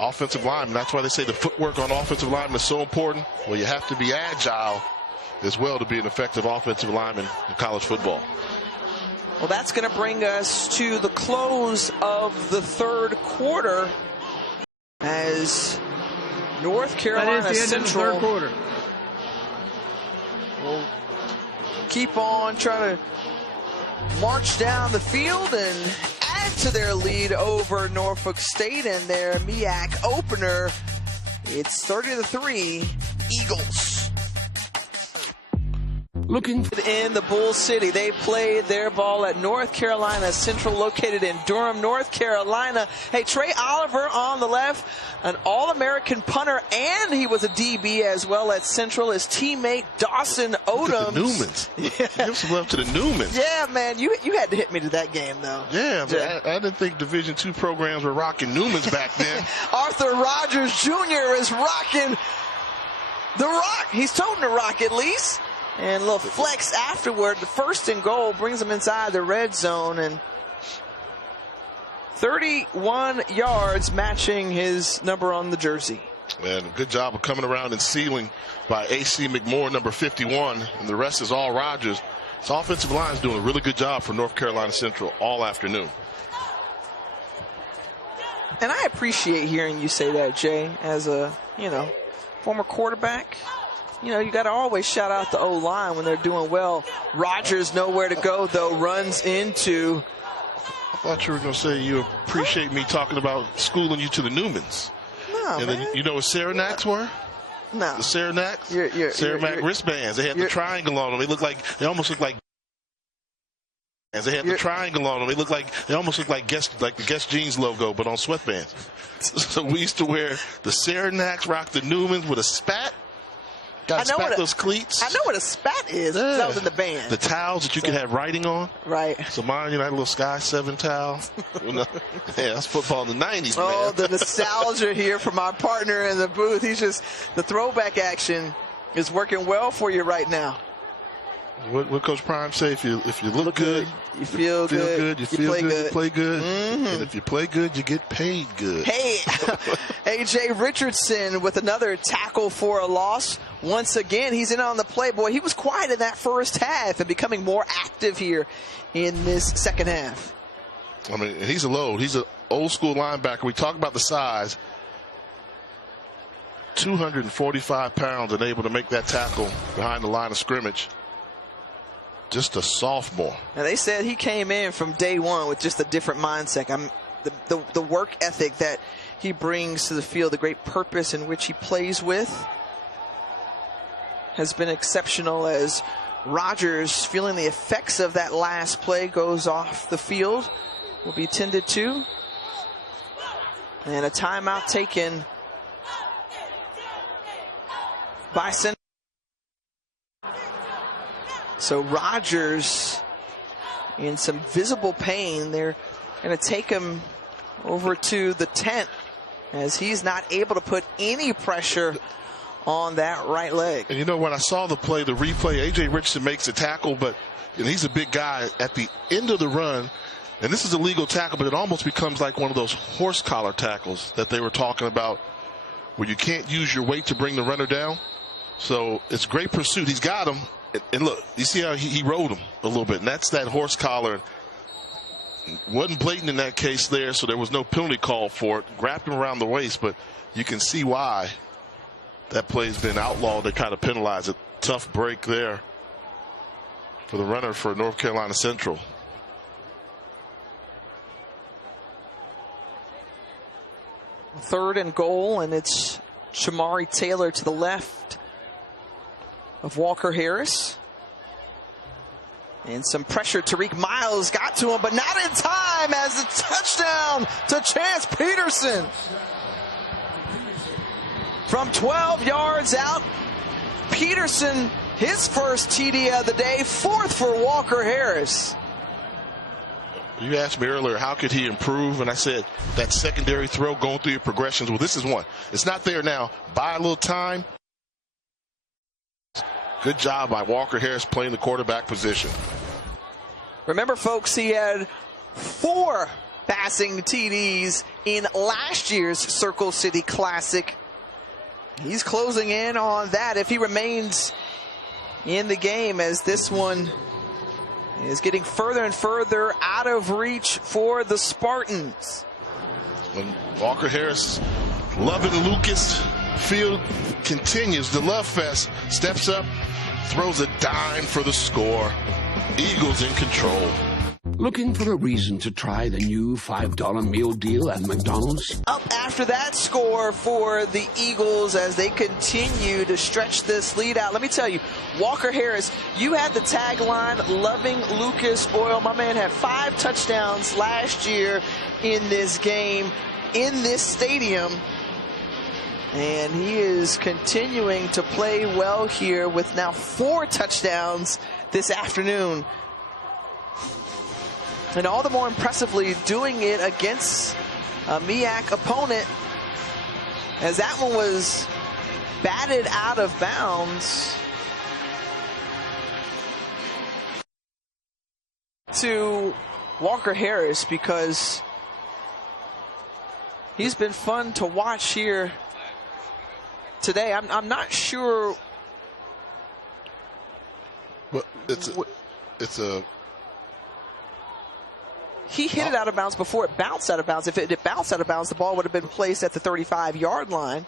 offensive linemen. That's why they say the footwork on offensive linemen is so important. Well, you have to be agile as well to be an effective offensive lineman in college football. Well, that's going to bring us to the close of the third quarter as North Carolina Central will keep on trying to march down the field and add to their lead over Norfolk State and their MEAC opener. It's 30-3 Eagles. Looking in the Bull City. They played their ball at North Carolina Central, located in Durham, North Carolina. Hey, Trey Oliver on the left, an All-American punter, and he was a DB as well at Central. His teammate Dawson Odom. The Newmans. Yeah. Give some love to the Newmans. Yeah, man, you had to hit me to that game though. Yeah, man, I didn't think Division II programs were rocking Newmans back then. Arthur Rogers Jr. is rocking the rock. He's toting the rock at least. And a little flex afterward. The first and goal brings him inside the red zone. And 31 yards matching his number on the jersey. And good job of coming around and sealing by A.C. McMorran, number 51. And the rest is all Rogers. This offensive line is doing a really good job for North Carolina Central all afternoon. And I appreciate hearing you say that, Jay, as a, former quarterback. You got to always shout out the O-line when they're doing well. Rogers nowhere to go, though, runs into. I thought you were going to say you appreciate me talking about schooling you to the Newmans. No, and man. Then you know what Saranaks were? No. The Saranaks? Saranac wristbands. They had the triangle on them. They almost look like. As they had the triangle on them, they almost look like the Guess Jeans logo, but on sweatbands. So we used to wear the Saranaks, rock the Newmans with a spat. Got to spat those cleats. I know what a spat is. Yeah. That was in the band. The towels that you could have writing on. Right. So mine, that little Sky 7 towel. Yeah, that's football in the 90s, man. Oh, the nostalgia here from our partner in the booth. The throwback action is working well for you right now. What Coach Prime say? If you look good, you feel good. You feel good. You play good. Mm-hmm. And if you play good, you get paid good. Hey, A.J. Richardson with another tackle for a loss. Once again, he's in on the play. Boy, he was quiet in that first half and becoming more active here in this second half. I mean, he's a load. He's an old school linebacker. We talk about the size. 245 pounds and able to make that tackle behind the line of scrimmage. Just a sophomore. Now they said he came in from day one with just a different mindset. The work ethic that he brings to the field, the great purpose in which he plays with, has been exceptional as Rogers, feeling the effects of that last play, goes off the field. Will be tended to. And a timeout taken by Central. So Rogers in some visible pain. They're going to take him over to the tent as he's not able to put any pressure on that right leg. And you know, when I saw the play, the replay, A.J. Richardson makes a tackle, but he's a big guy at the end of the run. And this is a legal tackle, but it almost becomes like one of those horse collar tackles that they were talking about where you can't use your weight to bring the runner down. So it's great pursuit. He's got him. And look, you see how he rode him a little bit. And that's that horse collar. Wasn't blatant in that case there, so there was no penalty call for it. Grabbed him around the waist, but you can see why that play's been outlawed. They kind of penalize it. Tough break there for the runner for North Carolina Central. Third and goal, and it's Shamari Taylor to the left of Walker Harris. And some pressure. Tariq Miles got to him, but not in time as a touchdown to Chance Peterson. From 12 yards out, Peterson, his first TD of the day, fourth for Walker Harris. You asked me earlier, how could he improve? And I said, that secondary throw going through your progressions. Well, this is one. It's not there now. Buy a little time. Good job by Walker Harris playing the quarterback position. Remember, folks, he had 4 passing TDs in last year's Circle City Classic. He's closing in on that if he remains in the game, as this one is getting further and further out of reach for the Spartans. When Walker Harris, loving Lucas Field continues. The love fest, steps up, throws a dime for the score. Eagles in control. Looking for a reason to try the new $5 meal deal at McDonald's? Up after that score for the Eagles as they continue to stretch this lead out. Let me tell you, Walker Harris, you had the tagline, loving Lucas Oil. My man had 5 touchdowns last year in this game, in this stadium. And he is continuing to play well here with now 4 touchdowns this afternoon. And all the more impressively doing it against a MEAC opponent, as that one was batted out of bounds to Walker Harris, because he's been fun to watch here today. I'm not sure. Well, it's a he hit it out of bounds before it bounced out of bounds. If it had bounced out of bounds, the ball would have been placed at the 35-yard line.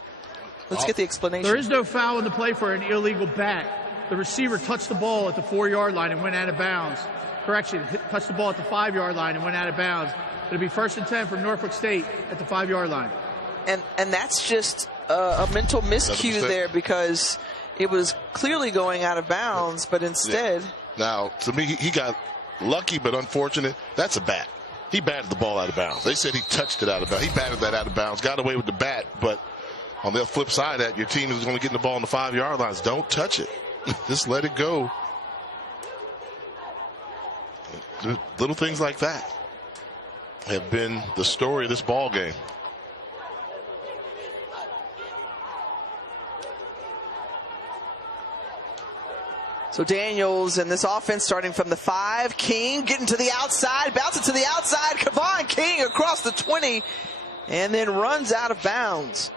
Let's get the explanation. There is no foul in the play for an illegal bat. The receiver touched the ball at the 4-yard line and went out of bounds. Correction, touched the ball at the 5-yard line and went out of bounds. It'll be 1st and 10 for Norfolk State at the 5-yard line. And that's just a mental miscue there, because it was clearly going out of bounds, but instead. Yeah. Now, to me, he got lucky but unfortunate. That's a bat. He batted the ball out of bounds. They said he touched it out of bounds. He batted that out of bounds, got away with the bat, but on the flip side of that, your team is going to get the ball on the 5-yard lines. Don't touch it. Just let it go. Little things like that have been the story of this ball game. So Daniels and this offense starting from the 5. King getting to the outside, bouncing to the outside. Kavon King across the 20 and then runs out of bounds.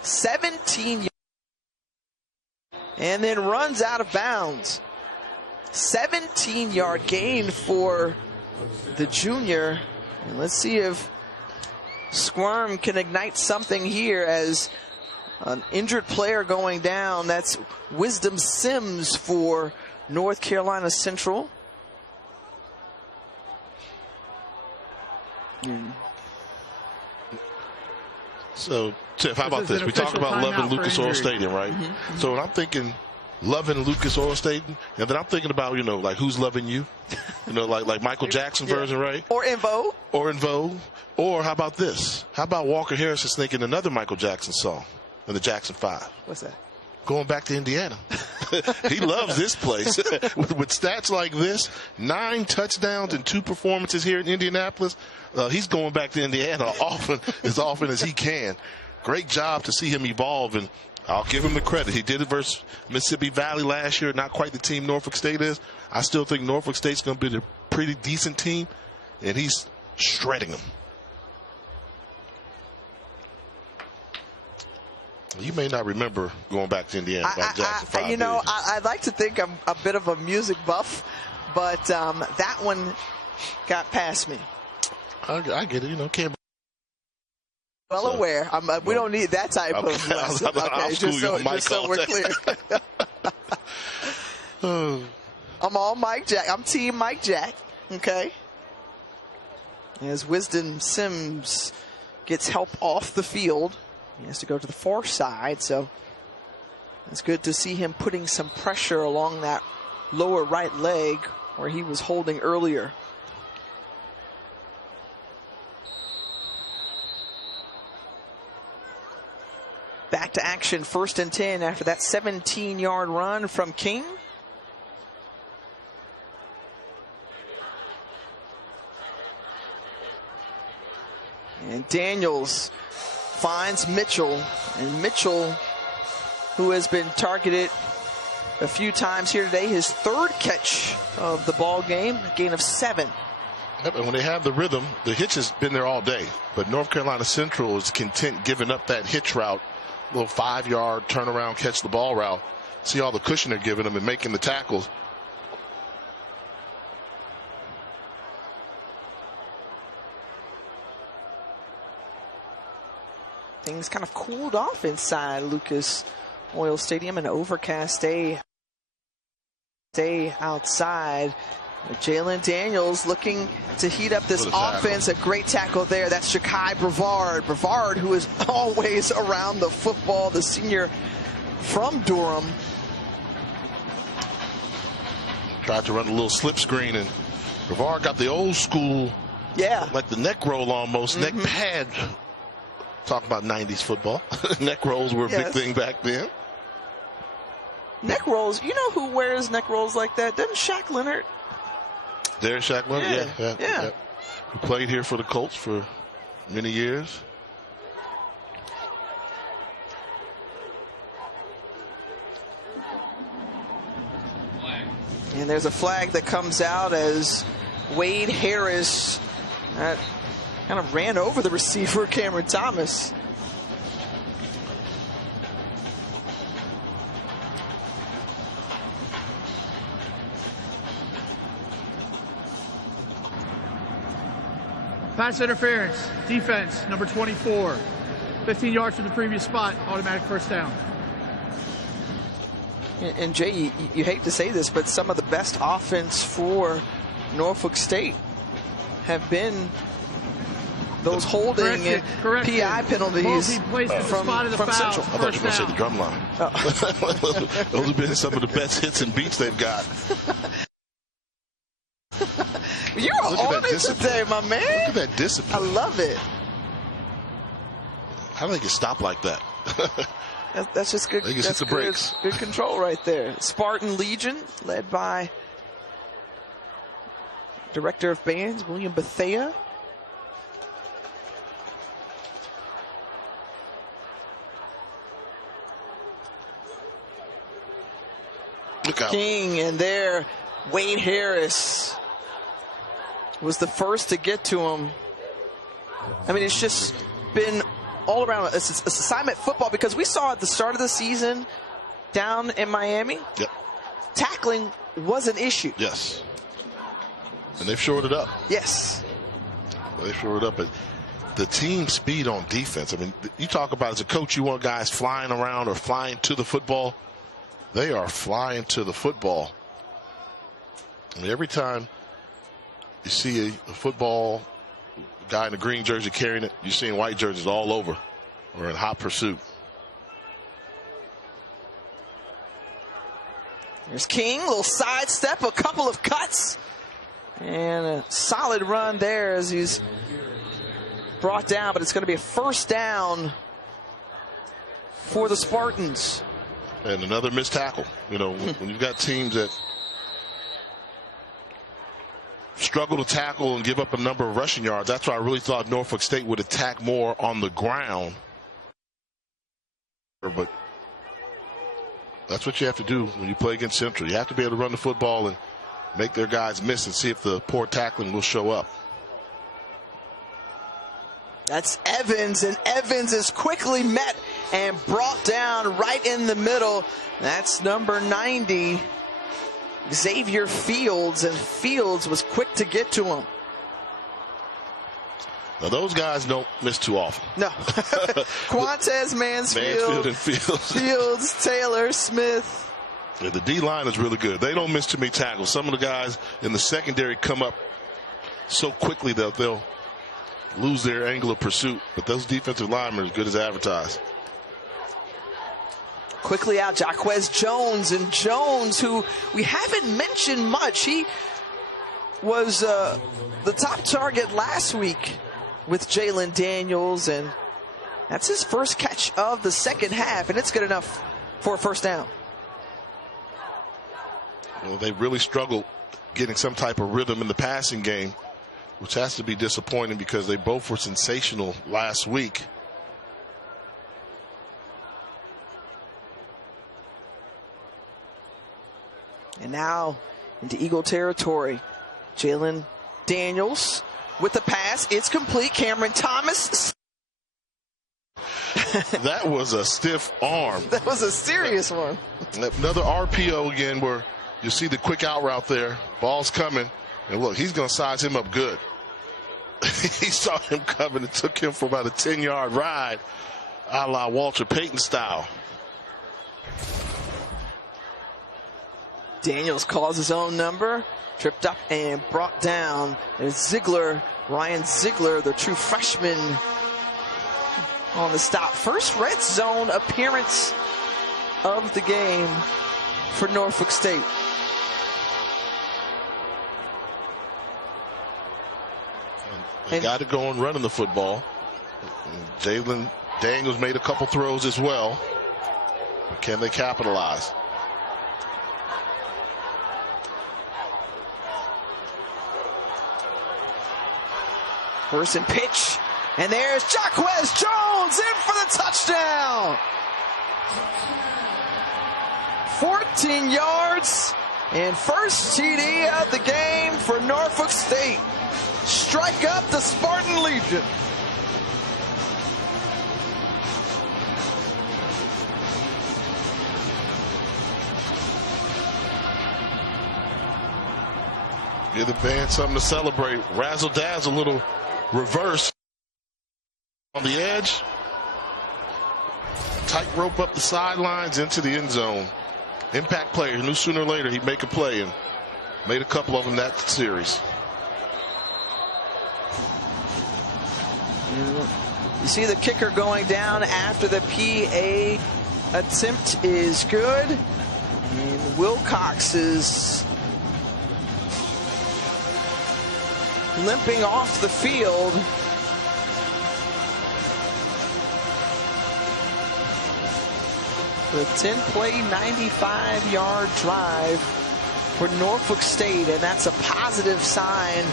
17 and then runs out of bounds. 17-yard gain for the junior. And let's see if Squirm can ignite something here as an injured player going down. That's Wisdom Sims for North Carolina Central. So, Tiff, how about this? We talked about loving Lucas Oil Stadium, right? Mm-hmm. So I'm thinking loving Lucas Oil State, and then I'm thinking about, like who's loving you? Like Michael Jackson version, right? Or In Vogue. Or how about this? How about Walker Harris is thinking another Michael Jackson song in the Jackson 5? What's that? Going back to Indiana. He loves this place. with stats like this, 9 touchdowns and 2 performances here in Indianapolis, he's going back to Indiana as often as he can. Great job to see him evolve, and I'll give him the credit. He did it versus Mississippi Valley last year, not quite the team Norfolk State is. I still think Norfolk State's going to be a pretty decent team, and he's shredding them. You may not remember going back to Indiana about Jackson 5. I'd like to think I'm a bit of a music buff, but that one got past me. I get it. Can't. Well aware. We don't need that type of lesson. Okay, just so we're clear. I'm all Mike Jack. I'm team Mike Jack. Okay. As Wisdom Sims gets help off the field, he has to go to the far side, so it's good to see him putting some pressure along that lower right leg where he was holding earlier. Back to action, 1st and 10 after that 17-yard run from King. And Daniels finds Mitchell, and Mitchell, who has been targeted a few times here today, his 3rd catch of the ball game, a gain of 7. Yep, and when they have the rhythm, the hitch has been there all day, but North Carolina Central is content giving up that hitch route, little 5-yard turnaround, catch the ball route. See all the cushion they're giving them and making the tackles. Things kind of cooled off inside Lucas Oil Stadium, an overcast day outside. Jalen Daniels looking to heat up this offense. A great tackle there. That's Ja'Kai Brevard. Brevard, who is always around the football, the senior from Durham. Tried to run a little slip screen, and Brevard got the old school, like the neck roll almost, neck pad. Talk about 90s football. Neck rolls were a big thing back then. Neck rolls. You know who wears neck rolls like that? Doesn't Shaq Leonard? There's Shaq Leonard, yeah. Who played here for the Colts for many years. And there's a flag that comes out as Wade Harris kind of ran over the receiver, Cameron Thomas. Pass interference, defense, number 24. 15 yards from the previous spot, automatic 1st down. And Jay, you hate to say this, but some of the best offense for Norfolk State have been those holding and PI penalties from Central. I thought you were going to say the drum line. Oh. Those have been some of the best hits and beats they've got. You're on it today, my man. Look at that discipline. I love it. How do they get stopped like that? That's just good. They just hit the brakes. Good control right there. Spartan Legion, led by Director of Bands, William Bethea. Look out. King, and there, Wade Harris was the first to get to him. I mean, it's just been all around. It's assignment football, because we saw at the start of the season down in Miami, tackling was an issue. Yes. And they've shored it up. Yes. They've shored it up. But the team speed on defense, I mean, you talk about as a coach, you want guys flying around or flying to the football. They are flying to the football. I mean, every time you see a football guy in a green jersey carrying it, you're seeing white jerseys all over or in hot pursuit. There's King, little sidestep, a couple of cuts, and a solid run there as he's brought down, but it's going to be a first down for the Spartans. And another missed tackle. You know, when you've got teams that struggle to tackle and give up a number of rushing yards, that's why I really thought Norfolk State would attack more on the ground. But that's what you have to do when you play against Central. You have to be able to run the football and make their guys miss and see if the poor tackling will show up. That's Evans, and Evans is quickly met and brought down right in the middle. That's number 90, Xavier Fields, and Fields was quick to get to him. Now, those guys don't miss too often. No. Quantez, Mansfield, and Fields. Fields, Taylor, Smith. Yeah, the D-line is really good. They don't miss too many tackles. Some of the guys in the secondary come up so quickly that they'll lose their angle of pursuit. But those defensive linemen are as good as advertised. Quickly out, Jaquez Jones, and Jones, who we haven't mentioned much. He was the top target last week with Jalen Daniels, and that's his first catch of the second half, and it's good enough for a first down. Well, they really struggled getting some type of rhythm in the passing game, which has to be disappointing because they both were sensational last week. And now into Eagle territory. Jalen Daniels with the pass. It's complete. Cameron Thomas. That was a stiff arm. That was a serious one. Another RPO again where you see the quick out route there. Ball's coming. And look, he's going to size him up good. He saw him coming and took him for about a 10-yard ride, a la Walter Payton style. Daniels calls his own number, tripped up and brought down. There's Ziegler, Ryan Ziegler, the true freshman, on the stop. First red zone appearance of the game for Norfolk State. They got to go and running the football. Jalen Daniels made a couple throws as well. But can they capitalize? First and pitch, and there's Jaquez Jones in for the touchdown. 14 yards and first TD of the game for Norfolk State. Strike up the Spartan Legion. Give the band something to celebrate. Razzle dazzle, little reverse on the edge. Tight rope up the sidelines into the end zone. Impact player, knew sooner or later he'd make a play, and made a couple of them that series. You see the kicker going down after the PA attempt is good. And Wilcox is limping off the field. The 10-play, 95-yard drive for Norfolk State, and that's a positive sign,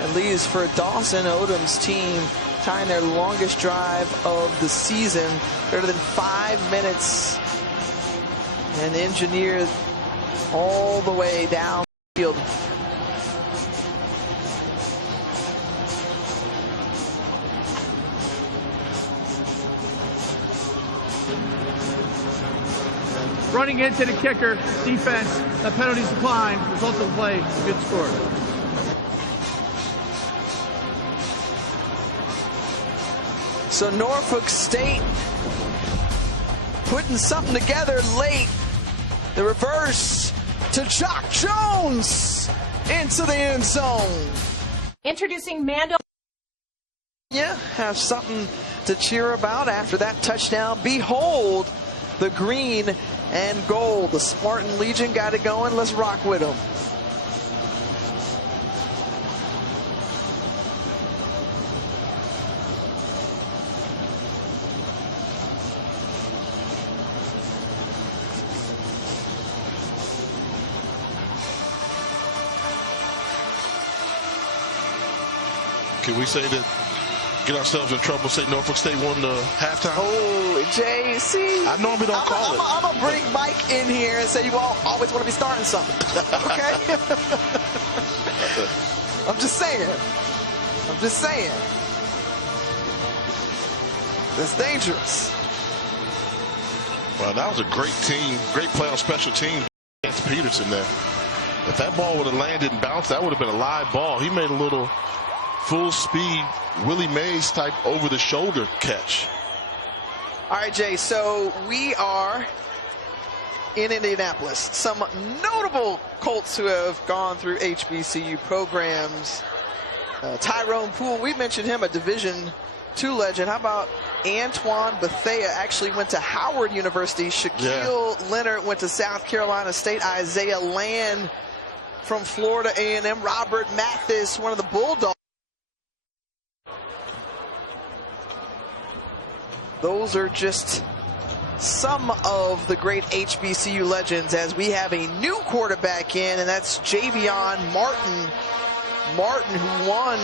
at least for Dawson Odom's team, tying their longest drive of the season, better than 5 minutes, and engineered all the way down the field. Running into the kicker, defense, the penalties decline, result of the play, good score. So Norfolk State putting something together late. The reverse to Jock Jones into the end zone. Introducing Mando. Yeah, have something to cheer about after that touchdown. Behold, the green and gold. The Spartan Legion got it going. Let's rock with them. Can we say that, get ourselves in trouble, say Norfolk State won the halftime? Oh, Jay, see? I normally don't call it. I'm going to bring Mike in here and say you all always want to be starting something. Okay? I'm just saying. It's dangerous. Well, that was a great team, great play on special teams against Peterson there. If that ball would have landed and bounced, that would have been a live ball. He made a little full speed Willie Mays type over the shoulder catch. All right, Jay, so we are in Indianapolis. Some notable Colts who have gone through HBCU programs. Tyrone Poole, we mentioned him, a Division II legend. How about Antoine Bethea actually went to Howard University. Shaquille Leonard went to South Carolina State. Isaiah Land from Florida A&M. Robert Mathis, one of the Bulldogs. Those are just some of the great HBCU legends as we have a new quarterback in, and that's Javion Martin. Martin, who won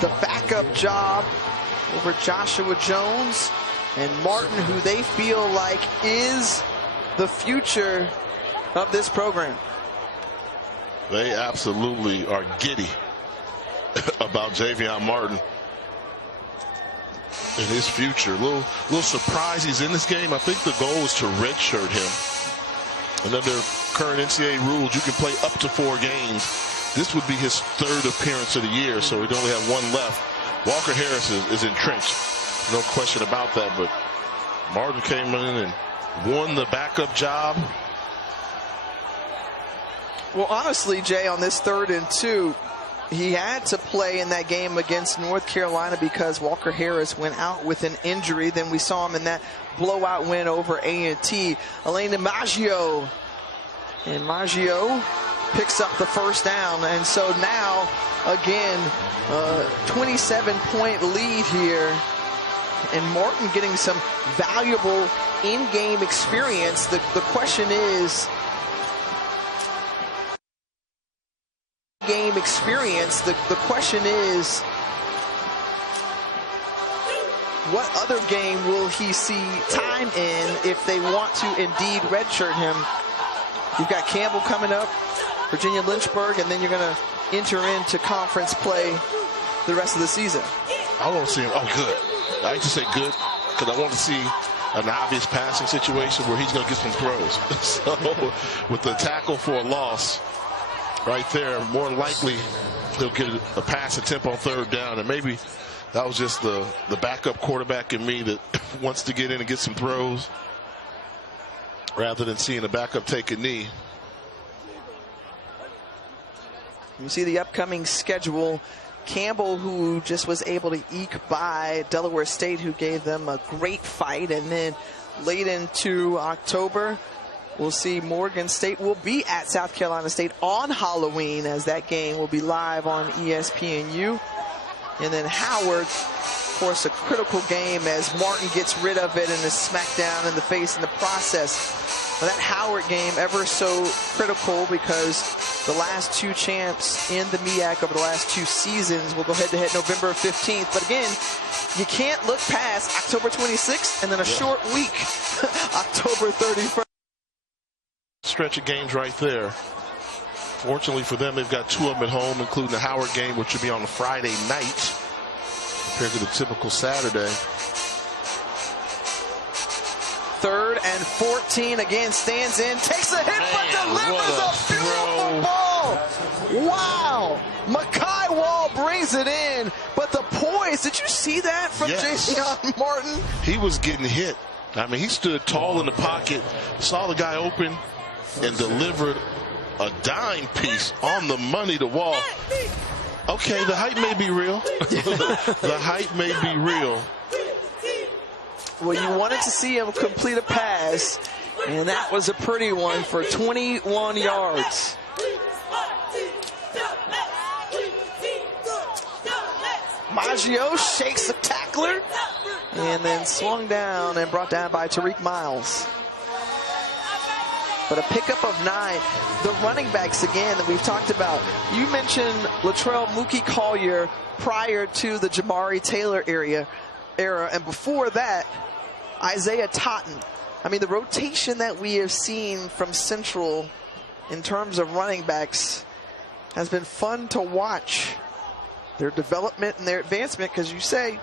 the backup job over Joshua Jones, and Martin, who they feel like is the future of this program. They absolutely are giddy about Javion Martin and his future. Little surprise he's in this game. I think the goal is to redshirt him. And under current NCAA rules, you can play up to 4 games. This would be his 3rd appearance of the year, so he'd only have 1 left. Walker Harris is entrenched. No question about that, but Martin came in and won the backup job. Well, honestly, Jay, on this 3rd and 2, he had to play in that game against North Carolina because Walker Harris went out with an injury. Then we saw him in that blowout win over A&T. Alain DiMaggio. And Maggio picks up the first down. And so now, again, 27-point lead here. And Martin getting some valuable in-game experience. The question is, the question is, what other game will he see time in if they want to indeed redshirt him? You've got Campbell coming up, Virginia Lynchburg, and then you're going to enter into conference play the rest of the season. I want to see him. Oh, good. I like to say good because I want to see an obvious passing situation where he's going to get some throws. So with the tackle for a loss right there, more likely he'll get a pass attempt on 3rd down. And maybe that was just the backup quarterback in me that wants to get in and get some throws rather than seeing a backup take a knee. You see the upcoming schedule. Campbell, who just was able to eke by Delaware State, who gave them a great fight. And then late into October, we'll see Morgan State will be at South Carolina State on Halloween, as that game will be live on ESPNU. And then Howard, of course, a critical game as Martin gets rid of it and is smacked down in the face in the process. But that Howard game ever so critical because the last 2 champs in the MEAC over the last 2 seasons will go head-to-head November 15th. But again, you can't look past October 26th and then a short week, October 31st. Stretch of games right there. Fortunately for them, they've got 2 of them at home, including the Howard game, which will be on a Friday night compared to the typical Saturday. 3rd and 14, again, stands in, takes a hit, but delivers a beautiful ball. Wow. Mekhi Wall brings it in, but the poise, did you see that from Javion Martin? He was getting hit. I mean, he stood tall in the pocket, saw the guy open, and delivered a dime piece on the money to Wall. Okay, the hype may be real. The hype may be real. Well, you wanted to see him complete a pass, and that was a pretty one for 21 yards. Maggio shakes the tackler and then swung down and brought down by Tariq Miles. But a pickup of 9. The running backs, again, that we've talked about. You mentioned Latrell Mookie Collier prior to the Jamari Taylor era, and before that, Isaiah Totten. I mean, the rotation that we have seen from Central in terms of running backs has been fun to watch. Their development and their advancement, because you say,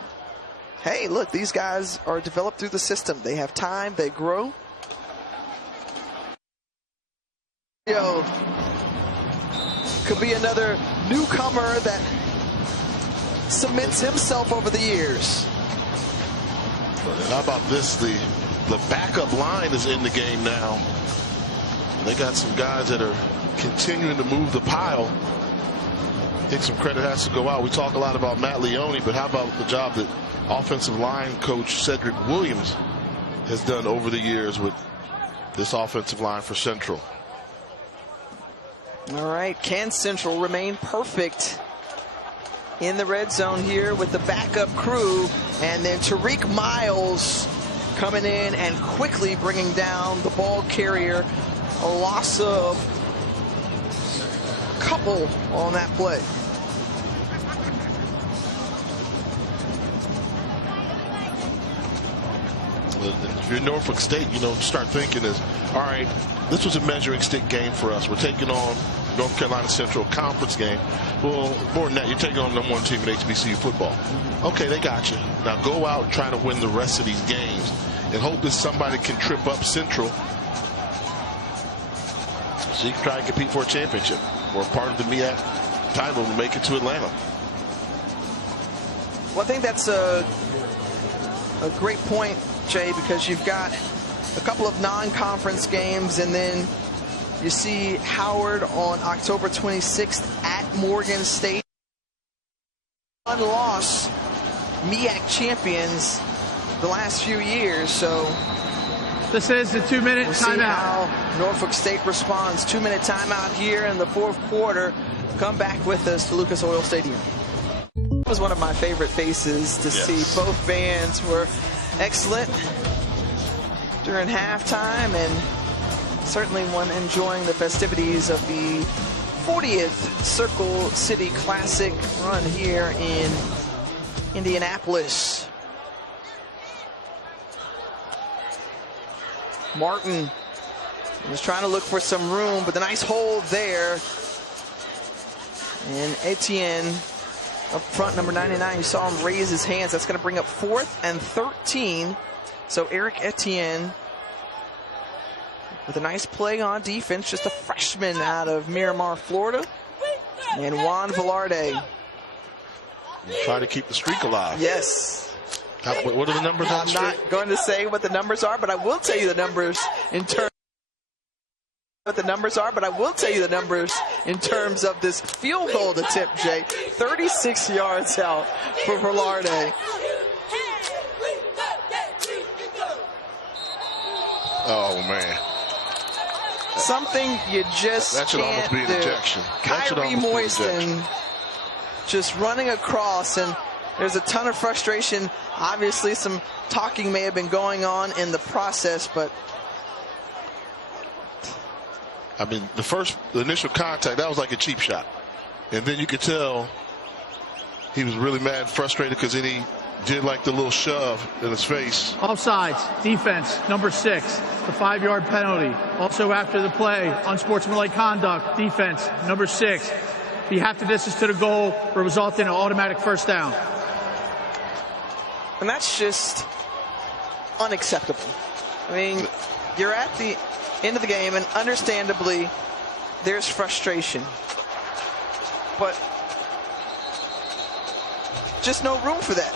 hey, look, these guys are developed through the system. They have time, they grow. Could be another newcomer that cements himself over the years. How about this? The backup line is in the game now. They got some guys that are continuing to move the pile. I think some credit has to go out. We talk a lot about Matt Leone, but how about the job that offensive line coach Cedric Williams has done over the years with this offensive line for Central? All right, can Central remain perfect in the red zone here with the backup crew, and then Tariq Miles coming in and quickly bringing down the ball carrier. A loss of a couple on that play. If you're Norfolk State, start thinking is, all right, this was a measuring stick game for us. We're taking on North Carolina Central conference game. Well, more than that, you're taking on the #1 team in HBCU football. Okay, they got you. Now go out and try to win the rest of these games and hope that somebody can trip up Central so you can try and compete for a championship or part of the MEAC title and make it to Atlanta. Well, I think that's a great point, Jay, because you've got a couple of non-conference games, and then you see Howard on October 26th at Morgan State. One loss, MEAC champions the last few years. So this is the 2-minute timeout. timeout. How Norfolk State responds. 2-minute timeout here in the fourth quarter. Come back with us to Lucas Oil Stadium. It was one of my favorite faces to see. Both bands were excellent during halftime, and certainly one enjoying the festivities of the 40th Circle City Classic run here in Indianapolis. Martin was trying to look for some room, but the nice hold there. And Etienne up front, number 99, you saw him raise his hands. That's going to bring up 4th and 13. So Eric Etienne with a nice play on defense, just a freshman out of Miramar, Florida. And Juan Velarde. Try to keep the streak alive. Yes. What are the numbers on the streak? I'm not going to say what the numbers are, but I will tell you the numbers in terms of this field goal attempt, Jay. 36 yards out for Velarde. Oh, man. Something you just that should almost be an ejection. Kyrie Moisten just running across, and there's a ton of frustration. Obviously, some talking may have been going on in the process, but I mean, the initial contact, that was like a cheap shot. And then you could tell he was really mad and frustrated because then he did like the little shove in his face. Offsides, defense, number 6, the 5-yard penalty. Also after the play, unsportsmanlike conduct, defense, number 6. The half the distance to the goal will result in an automatic first down. And that's just unacceptable. I mean, you're at the end of the game, and understandably, there's frustration. But just no room for that.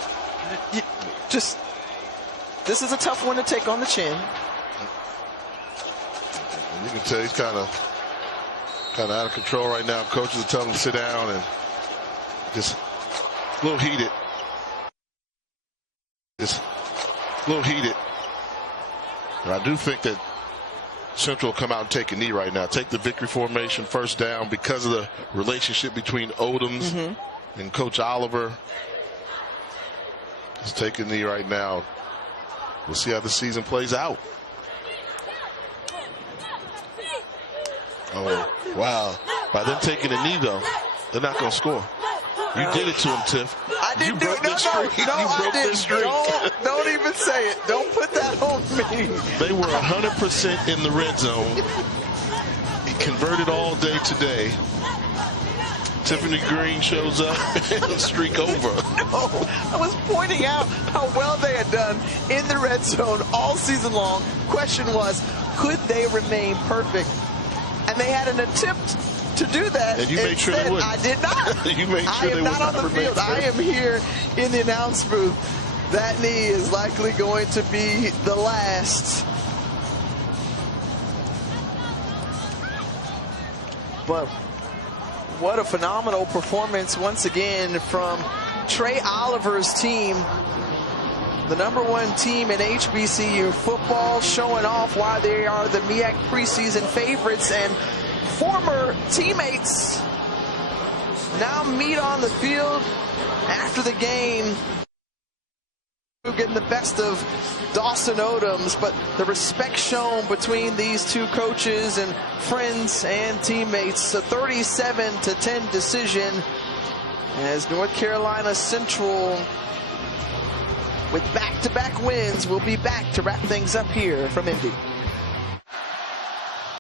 This is a tough one to take on the chin. You can tell he's kind of out of control right now. Coaches are telling him to sit down and just a little heated. Just A little heated. And I do think that Central will come out and take a knee right now. Take the victory formation, first down, because of the relationship between Odoms and Coach Oliver. He's taking a knee right now. We'll see how the season plays out. Oh, wow. By them taking a knee, though, they're not going to score. You did it to him, Tiff. I didn't do it. No, I didn't. Don't even say it. Don't put that on me. They were 100% in the red zone. He converted all day today. Tiffany Green shows up and the streak over. No, I was pointing out how well they had done in the red zone all season long. Question was, could they remain perfect? And they had an attempt to do that. And you made sure they would. I did not. You made sure they would not. I am not on the field. I am here in the announce booth. That knee is likely going to be the last. But what a phenomenal performance once again from Trey Oliver's team. The #1 team in HBCU football, showing off why they are the MEAC preseason favorites, and former teammates now meet on the field after the game, getting the best of Dawson Odoms. But the respect shown between these two coaches and friends and teammates, a 37-10 decision, as North Carolina Central, with back-to-back wins, will be back to wrap things up here from Indy.